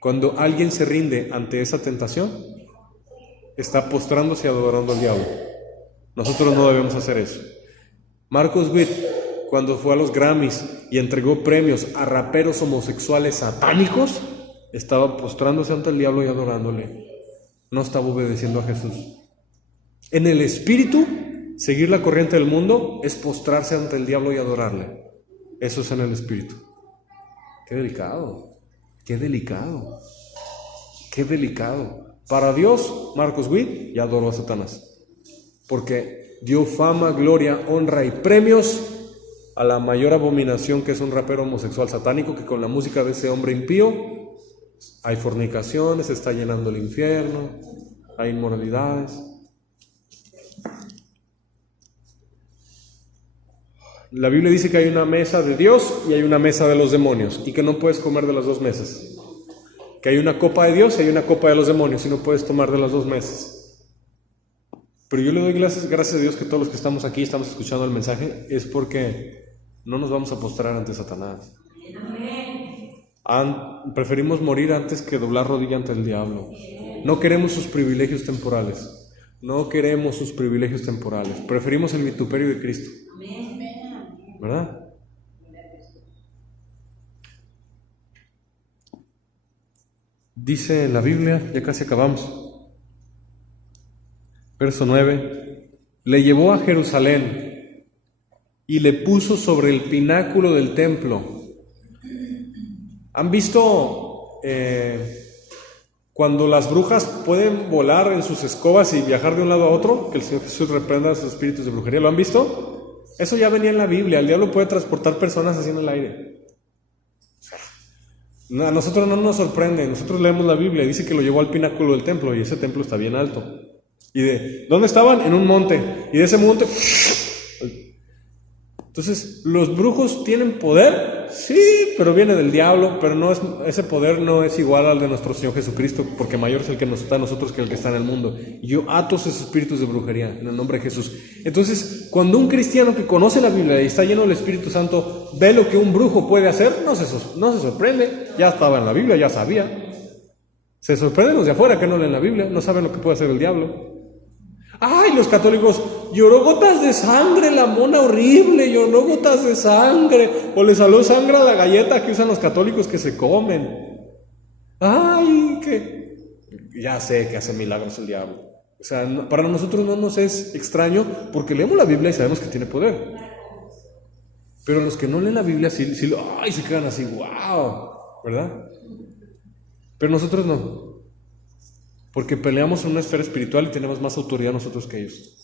Cuando alguien se rinde ante esa tentación, está postrándose y adorando al diablo. Nosotros no debemos hacer eso. Marcus Witt, cuando fue a los Grammys y entregó premios a raperos homosexuales satánicos, estaba postrándose ante el diablo y adorándole. No estaba obedeciendo a Jesús. En el espíritu, seguir la corriente del mundo es postrarse ante el diablo y adorarle. Eso es en el espíritu. Qué delicado, qué delicado, qué delicado. Para Dios, Marcus Witt ya adoró a Satanás, porque dio fama, gloria, honra y premios a la mayor abominación que es un rapero homosexual satánico, que con la música de ese hombre impío hay fornicaciones, se está llenando el infierno, hay inmoralidades. La Biblia dice que hay una mesa de Dios y hay una mesa de los demonios, y que no puedes comer de las dos mesas. Que hay una copa de Dios y hay una copa de los demonios, y no puedes tomar de las dos mesas. Pero yo le doy gracias a Dios que todos los que estamos aquí, estamos escuchando el mensaje, es porque no nos vamos a postrar ante Satanás. Preferimos morir antes que doblar rodilla ante el diablo. No queremos sus privilegios temporales. No queremos sus privilegios temporales. Preferimos el vituperio de Cristo. ¿Verdad? Dice la Biblia, ya casi acabamos, verso 9: le llevó a Jerusalén y le puso sobre el pináculo del templo. ¿Han visto Cuando las brujas pueden volar en sus escobas y viajar de un lado a otro, que el Señor Jesús reprenda a sus espíritus de brujería, ¿lo han visto? Eso ya venía en la Biblia. El diablo puede transportar personas así en el aire. A nosotros no nos sorprende. Nosotros leemos la Biblia y dice que lo llevó al pináculo del templo, y ese templo está bien alto. ¿Y de dónde estaban? En un monte. Y de ese monte... Entonces, ¿los brujos tienen poder? Sí, pero viene del diablo, pero ese poder no es igual al de nuestro Señor Jesucristo, porque mayor es el que nos está a nosotros que el que está en el mundo. Y yo ato esos espíritus de brujería en el nombre de Jesús. Entonces, cuando un cristiano que conoce la Biblia y está lleno del Espíritu Santo ve lo que un brujo puede hacer, no se sorprende. Ya estaba en la Biblia, ya sabía. Se sorprenden los de afuera que no leen la Biblia, no saben lo que puede hacer el diablo. ¡Ay, los católicos! Lloró gotas de sangre, la mona horrible, lloró gotas de sangre. O le salió sangre a la galleta que usan los católicos que se comen. ¡Ay, qué! Ya sé que hace milagros el diablo. O sea, para nosotros no nos es extraño porque leemos la Biblia y sabemos que tiene poder. Pero los que no leen la Biblia sí ¡ay! Se quedan así, ¡wow! ¿Verdad? Pero nosotros no. Porque peleamos en una esfera espiritual y tenemos más autoridad nosotros que ellos.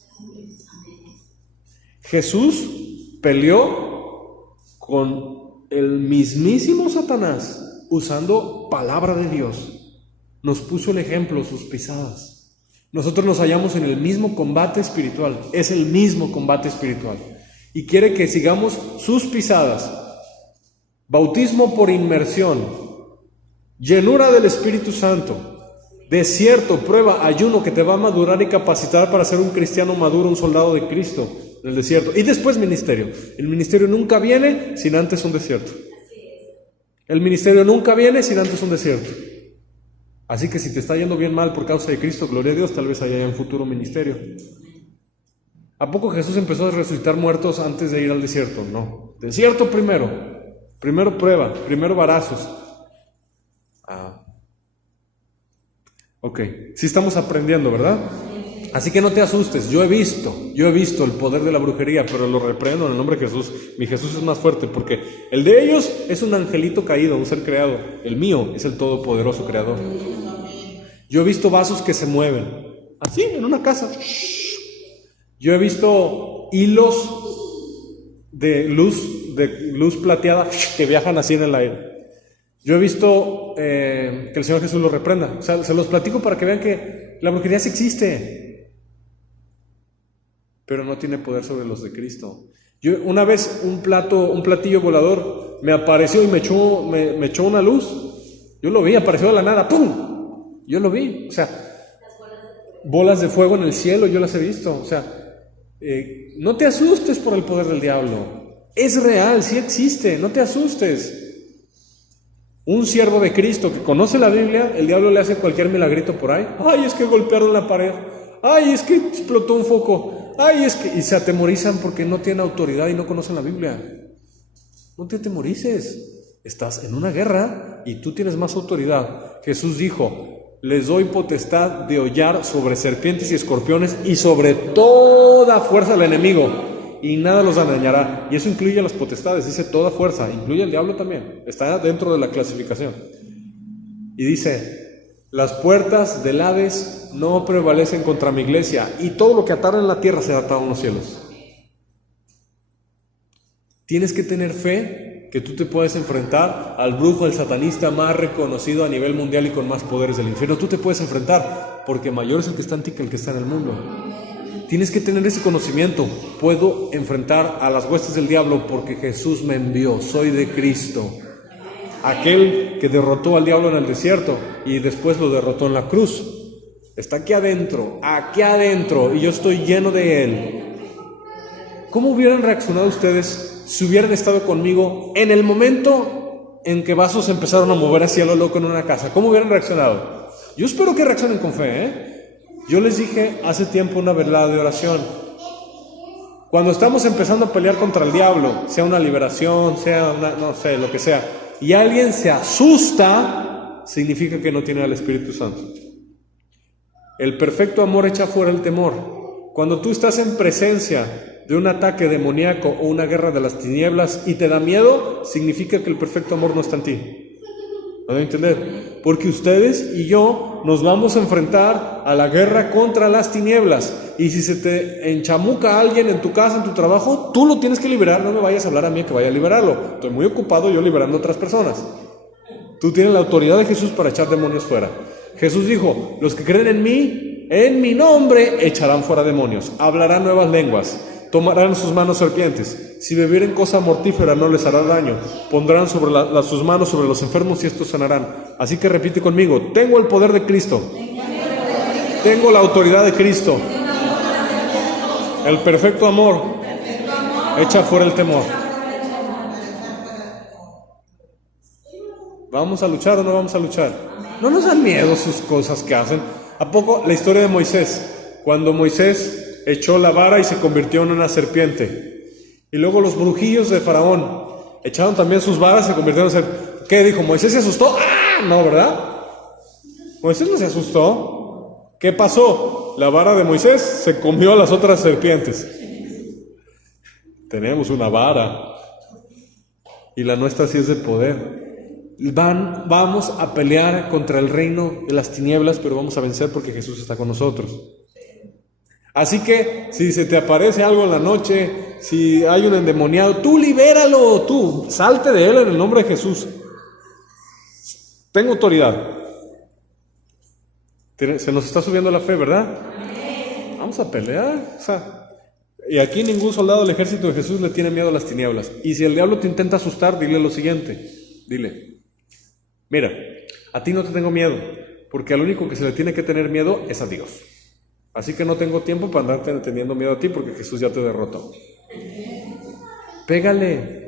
Jesús peleó con el mismísimo Satanás usando palabra de Dios. Nos puso el ejemplo, sus pisadas. Nosotros nos hallamos en el mismo combate espiritual. Es el mismo combate espiritual. Y quiere que sigamos sus pisadas. Bautismo por inmersión. Llenura del Espíritu Santo. Desierto, prueba, ayuno que te va a madurar y capacitar para ser un cristiano maduro, un soldado de Cristo en el desierto. Y después ministerio. El ministerio nunca viene sin antes un desierto. El ministerio nunca viene sin antes un desierto. Así que si te está yendo bien mal por causa de Cristo, gloria a Dios, tal vez haya un futuro ministerio. ¿A poco Jesús empezó a resucitar muertos antes de ir al desierto? No. Desierto primero. Primero prueba, primero varazos. Ok, sí estamos aprendiendo, ¿verdad? Así que no te asustes, yo he visto el poder de la brujería, pero lo reprendo en el nombre de Jesús. Mi Jesús es más fuerte porque el de ellos es un angelito caído, un ser creado. El mío es el todopoderoso creador. Yo he visto vasos que se mueven, así, en una casa. Yo he visto hilos de luz plateada que viajan así en el aire. Yo he visto que el Señor Jesús los reprenda. O sea, se los platico para que vean que la brujería sí existe, pero no tiene poder sobre los de Cristo. Yo una vez un platillo volador me apareció y me echó una luz. Yo lo vi, apareció de la nada, ¡pum! Yo lo vi. O sea, bolas de fuego en el cielo, yo las he visto. O sea, no te asustes por el poder del diablo. Es real, sí existe, no te asustes. Un siervo de Cristo que conoce la Biblia, el diablo le hace cualquier milagrito por ahí. Ay, es que golpearon la pared. Ay, es que explotó un foco. Ay, es que... Y se atemorizan porque no tienen autoridad y no conocen la Biblia. No te atemorices. Estás en una guerra y tú tienes más autoridad. Jesús dijo, les doy potestad de hollar sobre serpientes y escorpiones y sobre toda fuerza del enemigo. Y nada los dañará. Y eso incluye las potestades, dice toda fuerza, incluye el diablo también, está dentro de la clasificación. Y dice, las puertas del Hades no prevalecen contra mi iglesia, y todo lo que atara en la tierra será atado en los cielos. Tienes que tener fe que tú te puedes enfrentar al brujo, al satanista más reconocido a nivel mundial y con más poderes del infierno. Tú te puedes enfrentar, porque mayor es el que está en ti que el que está en el mundo. Tienes que tener ese conocimiento. Puedo enfrentar a las huestes del diablo porque Jesús me envió. Soy de Cristo. Aquel que derrotó al diablo en el desierto y después lo derrotó en la cruz. Está aquí adentro, y yo estoy lleno de Él. ¿Cómo hubieran reaccionado ustedes si hubieran estado conmigo en el momento en que vasos empezaron a mover hacia lo loco en una casa? ¿Cómo hubieran reaccionado? Yo espero que reaccionen con fe, Yo les dije hace tiempo una velada de oración. Cuando estamos empezando a pelear contra el diablo, sea una liberación, sea no sé, lo que sea, y alguien se asusta, significa que no tiene al Espíritu Santo. El perfecto amor echa fuera el temor. Cuando tú estás en presencia de un ataque demoníaco o una guerra de las tinieblas y te da miedo, significa que el perfecto amor no está en ti. ¿No deben entender? porque ustedes y yo nos vamos a enfrentar a la guerra contra las tinieblas. Y si se te enchamuca alguien en tu casa, en tu trabajo, tú lo tienes que liberar. No me vayas a hablar a mí que vaya a liberarlo. Estoy muy ocupado yo liberando a otras personas. Tú tienes la autoridad de Jesús para echar demonios fuera. Jesús dijo: los que creen en mi nombre, echarán fuera demonios, hablarán nuevas lenguas, tomarán en sus manos serpientes, si bebieren cosa mortífera no les hará daño, pondrán sus manos sobre los enfermos y estos sanarán. Así que repite conmigo: tengo el poder de Cristo, tengo la autoridad de Cristo, el perfecto amor echa fuera el temor. ¿Vamos a luchar o no vamos a luchar? No nos dan miedo sus cosas que hacen. ¿A poco la historia de Moisés? Cuando Moisés echó la vara y se convirtió en una serpiente. Y luego los brujillos de Faraón echaron también sus varas y se convirtieron en serpientes. ¿Qué dijo? ¿Moisés se asustó? ¡Ah! No, ¿verdad? Moisés no se asustó. ¿Qué pasó? La vara de Moisés se comió a las otras serpientes. Tenemos una vara. Y la nuestra sí es de poder. Vamos a pelear contra el reino de las tinieblas, pero vamos a vencer porque Jesús está con nosotros. Así que si se te aparece algo en la noche, si hay un endemoniado, tú libéralo, tú salte de él en el nombre de Jesús. Tengo autoridad. Se nos está subiendo la fe, ¿verdad? Vamos a pelear. Y aquí ningún soldado del ejército de Jesús le tiene miedo a las tinieblas. Y si el diablo te intenta asustar, dile lo siguiente. Dile: mira, a ti no te tengo miedo, porque al único que se le tiene que tener miedo es a Dios. Así que no tengo tiempo para andarte teniendo miedo a ti, porque Jesús ya te derrotó. Pégale.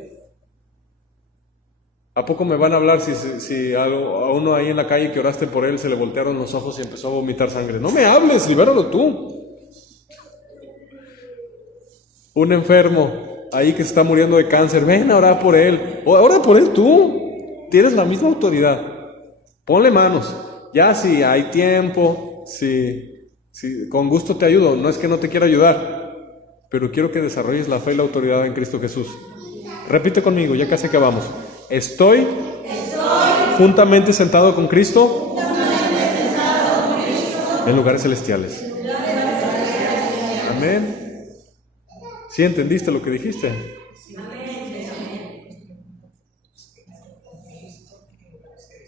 ¿A poco me van a hablar si a uno ahí en la calle que oraste por él se le voltearon los ojos y empezó a vomitar sangre? No me hables, libéralo tú. Un enfermo ahí que se está muriendo de cáncer, ven a orar por él. Ora por él tú. Tienes la misma autoridad. Ponle manos. Ya si hay tiempo, si con gusto te ayudo. No es que no te quiera ayudar, pero quiero que desarrolles la fe y la autoridad en Cristo Jesús. Repite conmigo, ya casi acabamos. Estoy juntamente sentado con Cristo en lugares celestiales. Amén. ¿Sí entendiste lo que dijiste?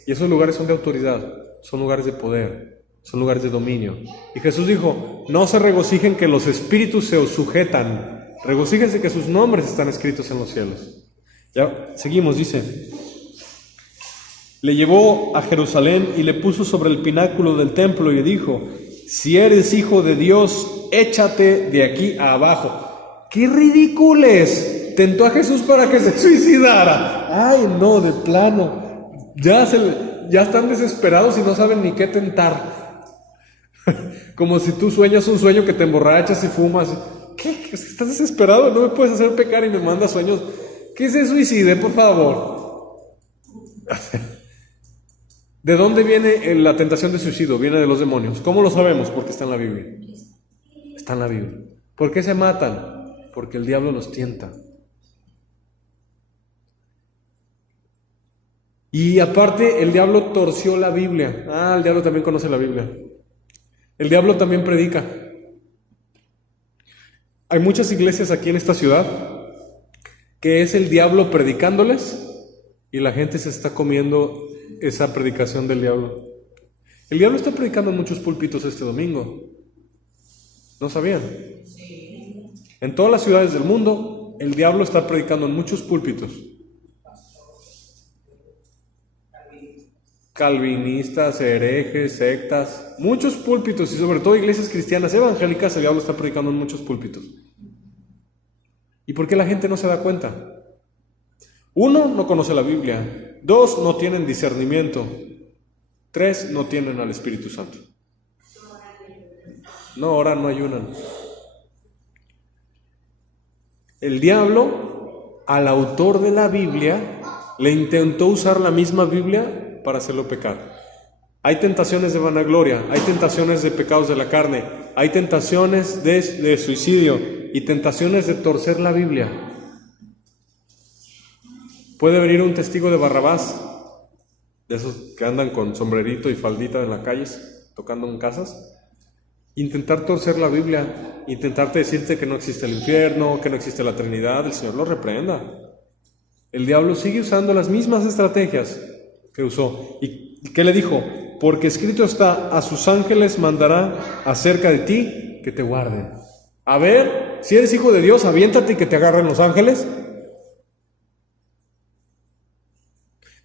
Y esos lugares son de autoridad, son lugares de poder, son lugares de dominio. Y Jesús dijo: no se regocijen que los espíritus se os sujetan, regocíjense que sus nombres están escritos en los cielos. Ya seguimos, dice: le llevó a Jerusalén y le puso sobre el pináculo del templo y le dijo: si eres hijo de Dios, échate de aquí abajo. ¡Qué ridículos! Tentó a Jesús para que se suicidara. ¡Ay, no, de plano! Ya están desesperados y no saben ni qué tentar. Como si tú sueñas un sueño que te emborrachas y fumas. ¿Qué? ¿Estás desesperado? No me puedes hacer pecar y me mandas sueños. Que se suicide, por favor. ¿De dónde viene la tentación de suicidio? Viene de los demonios. ¿Cómo lo sabemos? Porque está en la Biblia. Está en la Biblia. ¿Por qué se matan? Porque el diablo los tienta. Y aparte, el diablo torció la Biblia. El diablo también conoce la Biblia. El diablo también predica. Hay muchas iglesias aquí en esta ciudad que es el diablo predicándoles y la gente se está comiendo esa predicación del diablo. El diablo está predicando en muchos púlpitos este domingo. ¿No sabían? En todas las ciudades del mundo, el diablo está predicando en muchos púlpitos. Calvinistas, herejes, sectas, muchos púlpitos y sobre todo iglesias cristianas evangélicas, el diablo está predicando en muchos púlpitos. ¿Y por qué la gente no se da cuenta? 1, no conoce la Biblia. 2, no tienen discernimiento. 3, no tienen al Espíritu Santo. No oran, no ayunan. El diablo, al autor de la Biblia, le intentó usar la misma Biblia para hacerlo pecar. Hay tentaciones de vanagloria, hay tentaciones de pecados de la carne, hay tentaciones de suicidio y tentaciones de torcer la Biblia. Puede venir un testigo de Barrabás de esos que andan con sombrerito y faldita en las calles, tocando en casas, intentar torcer la Biblia, intentarte decirte que no existe el infierno, que no existe la Trinidad, el Señor lo reprenda. El diablo sigue usando las mismas estrategias que usó. ¿Y qué le dijo? Porque escrito está, a sus ángeles mandará acerca de ti que te guarden. A ver, si eres hijo de Dios, aviéntate y que te agarren los ángeles.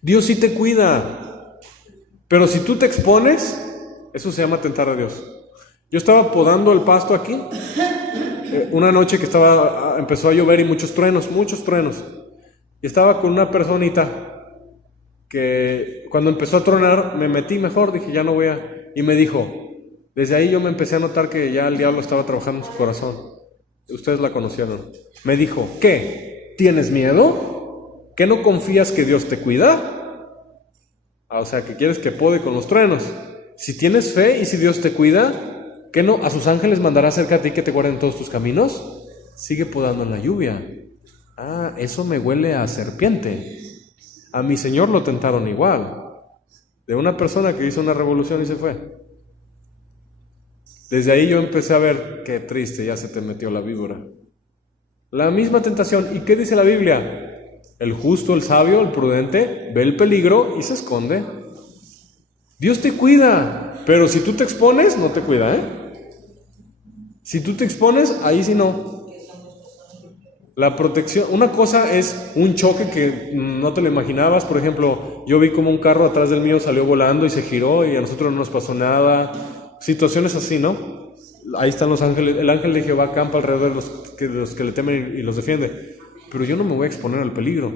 Dios sí te cuida, pero si tú te expones, eso se llama tentar a Dios. Yo estaba podando el pasto aquí, una noche que empezó a llover y muchos truenos, y estaba con una personita que cuando empezó a tronar me metí mejor, dije ya no voy a, y me dijo, desde ahí yo me empecé a notar que ya el diablo estaba trabajando en su corazón. Ustedes la conocieron. Me dijo, ¿qué? ¿Tienes miedo? ¿Que no confías que Dios te cuida? O sea, que quieres que pode con los truenos. Si tienes fe y si Dios te cuida, ¿qué no? ¿A sus ángeles mandará cerca de ti que te guarden todos tus caminos? Sigue podando en la lluvia. Ah, eso me huele a serpiente. A mi Señor lo tentaron igual. De una persona que hizo una revolución y se fue. Desde ahí yo empecé a ver, qué triste, ya se te metió la víbora. La misma tentación. ¿Y qué dice la Biblia? El justo, el sabio, el prudente, ve el peligro y se esconde. Dios te cuida, pero si tú te expones, no te cuida, ¿eh? Si tú te expones, ahí sí no. La protección, una cosa es un choque que no te lo imaginabas. Por ejemplo, yo vi como un carro atrás del mío salió volando y se giró y a nosotros no nos pasó nada. Situaciones así, ¿no? Ahí están los ángeles, el ángel de Jehová acampa alrededor de los que le temen y los defiende. Pero yo no me voy a exponer al peligro.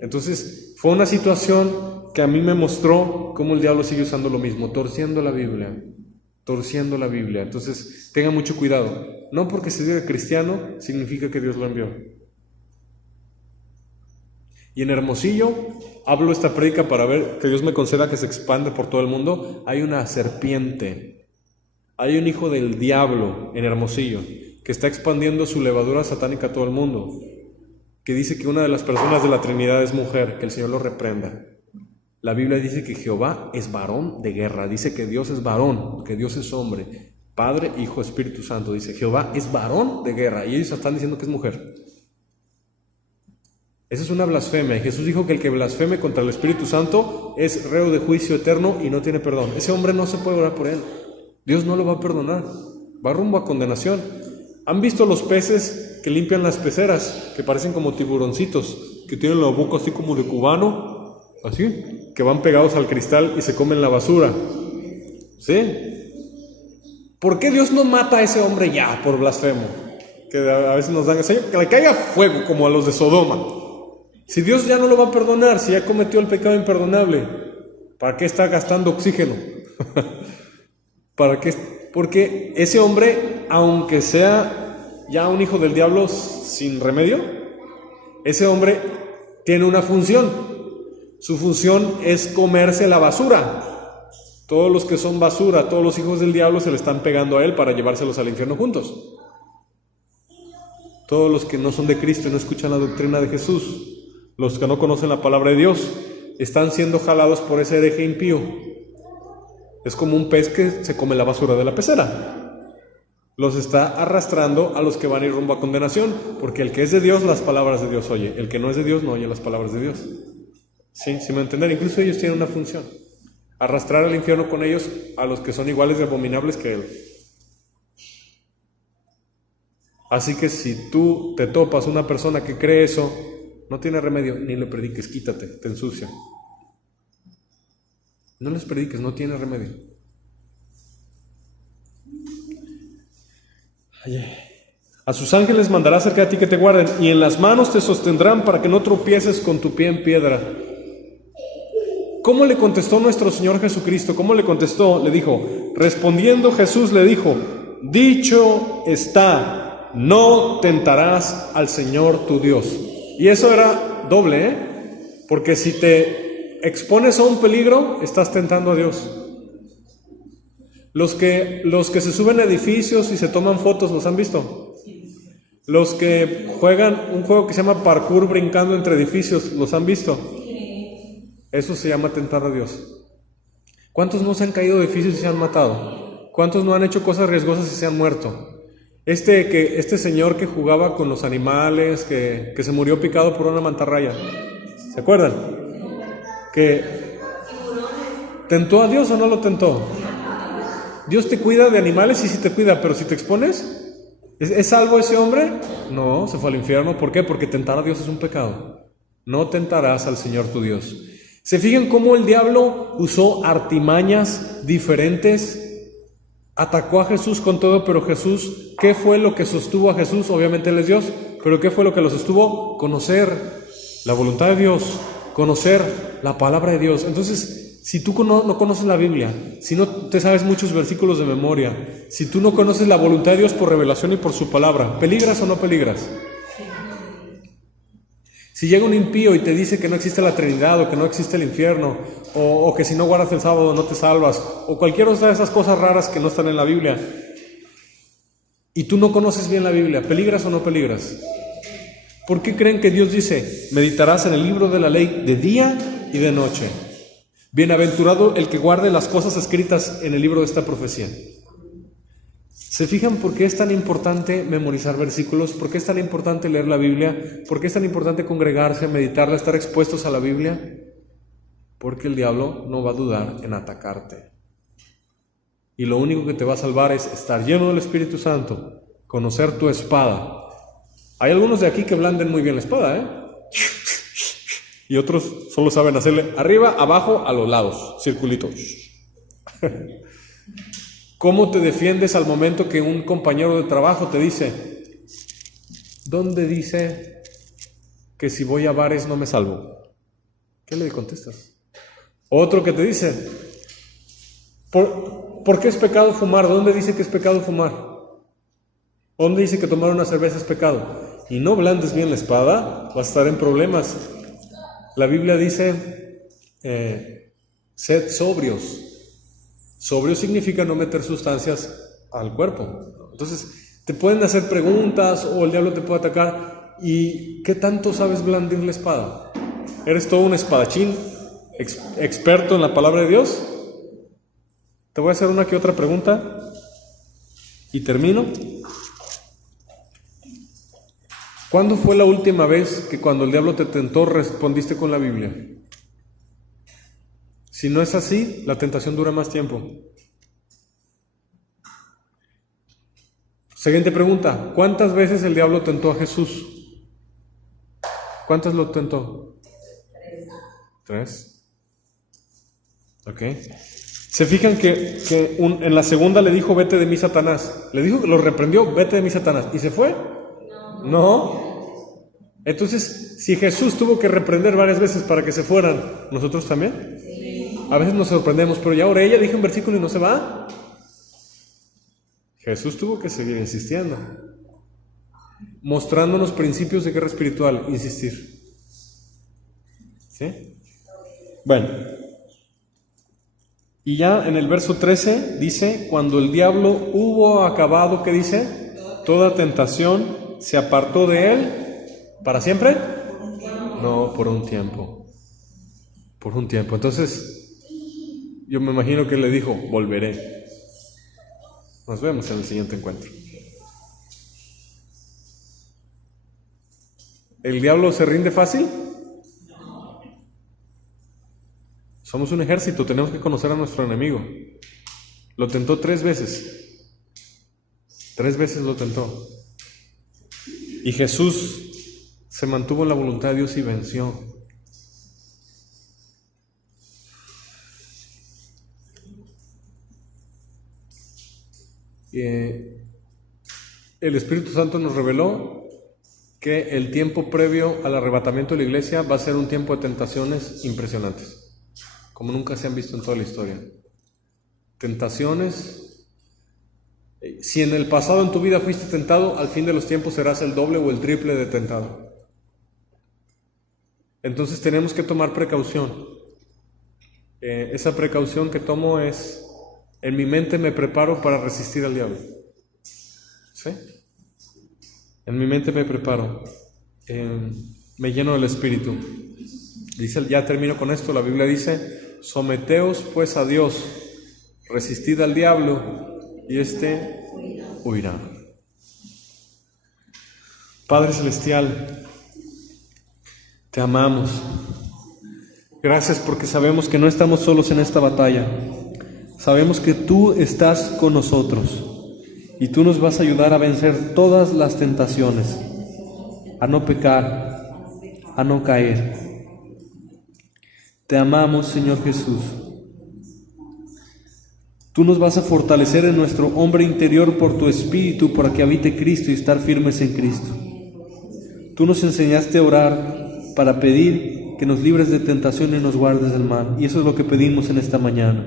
Entonces, fue una situación que a mí me mostró cómo el diablo sigue usando lo mismo, torciendo la Biblia. Entonces, tenga mucho cuidado. No porque se diga cristiano, significa que Dios lo envió. Y en Hermosillo, hablo esta prédica para ver que Dios me conceda que se expande por todo el mundo. Hay una serpiente, hay un hijo del diablo en Hermosillo, que está expandiendo su levadura satánica a todo el mundo, que dice que una de las personas de la Trinidad es mujer, que el Señor lo reprenda. La Biblia dice que Jehová es varón de guerra, dice que Dios es varón, que Dios es hombre, Padre, Hijo, Espíritu Santo, dice Jehová es varón de guerra, y ellos están diciendo que es mujer. Esa es una blasfemia, y Jesús dijo que el que blasfeme contra el Espíritu Santo es reo de juicio eterno y no tiene perdón. Ese hombre no se puede orar por él, Dios no lo va a perdonar, va rumbo a condenación. ¿Han visto los peces que limpian las peceras, que parecen como tiburoncitos, que tienen la boca así como de cubano, así, que van pegados al cristal y se comen la basura? ¿Sí? ¿Por qué Dios no mata a ese hombre ya por blasfemo? Que a veces nos dan, Señor, que le caiga fuego como a los de Sodoma. Si Dios ya no lo va a perdonar, si ya cometió el pecado imperdonable, ¿para qué está gastando oxígeno? ¿Para qué? Porque ese hombre, aunque sea ya un hijo del diablo sin remedio, ese hombre tiene una función. Su función es comerse la basura. Todos los que son basura, todos los hijos del diablo se le están pegando a él para llevárselos al infierno juntos. Todos los que no son de Cristo y no escuchan la doctrina de Jesús, los que no conocen la palabra de Dios, están siendo jalados por ese hereje impío. Es como un pez que se come la basura de la pecera. Los está arrastrando a los que van a ir rumbo a condenación, porque el que es de Dios, las palabras de Dios oye. El que no es de Dios, no oye las palabras de Dios. ¿Sí? ¿Sí me entienden? Incluso ellos tienen una función. Arrastrar al infierno con ellos a los que son iguales de abominables que él. Así que si tú te topas una persona que cree eso, no tiene remedio, ni le prediques, quítate, te ensucia. No les prediques, no tiene remedio. A sus ángeles mandará cerca de ti que te guarden, y en las manos te sostendrán para que no tropieces con tu pie en piedra. ¿Cómo le contestó nuestro Señor Jesucristo? ¿Cómo le contestó? Le dijo, respondiendo Jesús le dijo, dicho está, no tentarás al Señor tu Dios. Y eso era doble, ¿eh? Porque si te expones a un peligro, estás tentando a Dios. Los que se suben a edificios y se toman fotos, ¿los han visto? Los que juegan un juego que se llama parkour brincando entre edificios, ¿los han visto? Eso se llama tentar a Dios. ¿Cuántos no se han caído de edificios y se han matado? ¿Cuántos no han hecho cosas riesgosas y se han muerto? Este señor que jugaba con los animales, que se murió picado por una mantarraya, ¿se acuerdan? Que ¿tentó a Dios o no lo tentó? Dios te cuida de animales y sí te cuida, pero si te expones, ¿es salvo ese hombre? No, se fue al infierno. ¿Por qué? Porque tentar a Dios es un pecado. No tentarás al Señor tu Dios. ¿Se fijan cómo el diablo usó artimañas diferentes? Atacó a Jesús con todo, pero Jesús, ¿qué fue lo que sostuvo a Jesús? Obviamente Él es Dios, pero ¿qué fue lo que lo sostuvo? Conocer la voluntad de Dios, conocer la palabra de Dios. Entonces, si tú no conoces la Biblia, si no te sabes muchos versículos de memoria, si tú no conoces la voluntad de Dios por revelación y por su palabra, ¿peligras o no peligras? Si llega un impío y te dice que no existe la Trinidad, o que no existe el infierno, o que si no guardas el sábado no te salvas, o cualquier otra de esas cosas raras que no están en la Biblia, y tú no conoces bien la Biblia, ¿peligras o no peligras? ¿Por qué creen que Dios dice, meditarás en el libro de la ley de día y de noche? Bienaventurado el que guarde las cosas escritas en el libro de esta profecía. ¿Se fijan por qué es tan importante memorizar versículos? ¿Por qué es tan importante leer la Biblia? ¿Por qué es tan importante congregarse, meditarla, estar expuestos a la Biblia? Porque el diablo no va a dudar en atacarte. Y lo único que te va a salvar es estar lleno del Espíritu Santo, conocer tu espada. Hay algunos de aquí que blanden muy bien la espada, ¿eh? Y otros solo saben hacerle arriba, abajo, a los lados, circulitos. ¿Cómo te defiendes al momento que un compañero de trabajo te dice, ¿dónde dice que si voy a bares no me salvo? ¿Qué le contestas? Otro que te dice, ¿por qué es pecado fumar? ¿Dónde dice que es pecado fumar? ¿Dónde dice que tomar una cerveza es pecado? Y no blandes bien la espada, vas a estar en problemas. La Biblia dice, sed sobrios. Sobrio significa no meter sustancias al cuerpo. Entonces, te pueden hacer preguntas o el diablo te puede atacar. ¿Y qué tanto sabes blandir la espada? ¿Eres todo un espadachín experto en la palabra de Dios? Te voy a hacer una que otra pregunta y termino. ¿Cuándo fue la última vez que cuando el diablo te tentó respondiste con la Biblia? Si no es así, la tentación dura más tiempo. Siguiente pregunta. ¿Cuántas veces el diablo tentó a Jesús? ¿Cuántas lo tentó? 3. Ok. ¿Se fijan que en la segunda le dijo, vete de mí, Satanás? Le dijo, lo reprendió, vete de mí, Satanás. ¿Y se fue? No. Entonces, si Jesús tuvo que reprender varias veces para que se fueran, ¿nosotros también? A veces nos sorprendemos, pero ya oré, ella dijo un versículo y no se va. Jesús tuvo que seguir insistiendo, mostrándonos principios de guerra espiritual, insistir. ¿Sí? Bueno, y ya en el verso 13 dice, cuando el diablo hubo acabado, ¿qué dice? Toda tentación, se apartó de él, ¿para siempre? No, por un tiempo. Por un tiempo. Entonces, yo me imagino que le dijo, volveré. Nos vemos en el siguiente encuentro. ¿El diablo se rinde fácil? Somos un ejército, tenemos que conocer a nuestro enemigo. Lo tentó 3 veces. 3 veces lo tentó. Y Jesús se mantuvo en la voluntad de Dios y venció. El Espíritu Santo nos reveló que el tiempo previo al arrebatamiento de la iglesia va a ser un tiempo de tentaciones impresionantes, como nunca se han visto en toda la historia. Tentaciones. Si en el pasado en tu vida fuiste tentado, al fin de los tiempos serás el doble o el triple de tentado. Entonces tenemos que tomar precaución. Esa precaución que tomo es, en mi mente me preparo para resistir al diablo. ¿Sí? En mi mente me preparo. Me lleno del Espíritu. Dice, ya termino con esto, la Biblia dice, someteos pues a Dios, resistid al diablo y éste huirá. Padre Celestial, te amamos. Gracias porque sabemos que no estamos solos en esta batalla. Sabemos que tú estás con nosotros y tú nos vas a ayudar a vencer todas las tentaciones, a no pecar, a no caer. Te amamos, Señor Jesús. Tú nos vas a fortalecer en nuestro hombre interior por tu Espíritu para que habite Cristo y estar firmes en Cristo. Tú nos enseñaste a orar para pedir que nos libres de tentación y nos guardes del mal. Y eso es lo que pedimos en esta mañana.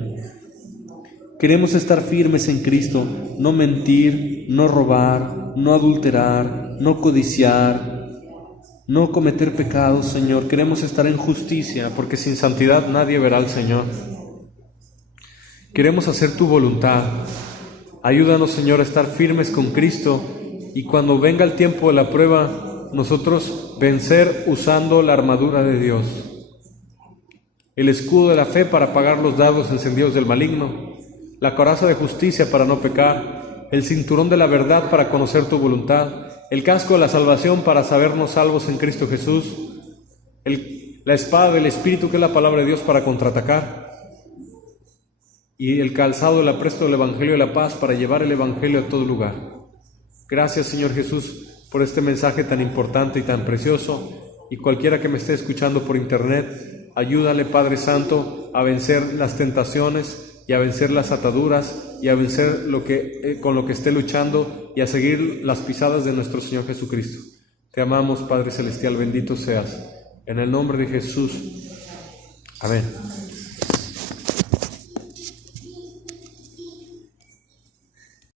Queremos estar firmes en Cristo, no mentir, no robar, no adulterar, no codiciar, no cometer pecados, Señor. Queremos estar en justicia, porque sin santidad nadie verá al Señor. Queremos hacer tu voluntad. Ayúdanos, Señor, a estar firmes con Cristo y cuando venga el tiempo de la prueba, nosotros vencer usando la armadura de Dios. El escudo de la fe para apagar los dardos encendidos del maligno, la coraza de justicia para no pecar, el cinturón de la verdad para conocer tu voluntad, el casco de la salvación para sabernos salvos en Cristo Jesús, la espada del Espíritu, que es la palabra de Dios, para contraatacar, y el calzado del apresto del Evangelio de la paz para llevar el Evangelio a todo lugar. Gracias, Señor Jesús, por este mensaje tan importante y tan precioso, y cualquiera que me esté escuchando por internet, ayúdale, Padre Santo, a vencer las tentaciones y a vencer las ataduras y a vencer con lo que esté luchando y a seguir las pisadas de nuestro Señor Jesucristo. Te amamos, Padre Celestial, bendito seas. En el nombre de Jesús. Amén.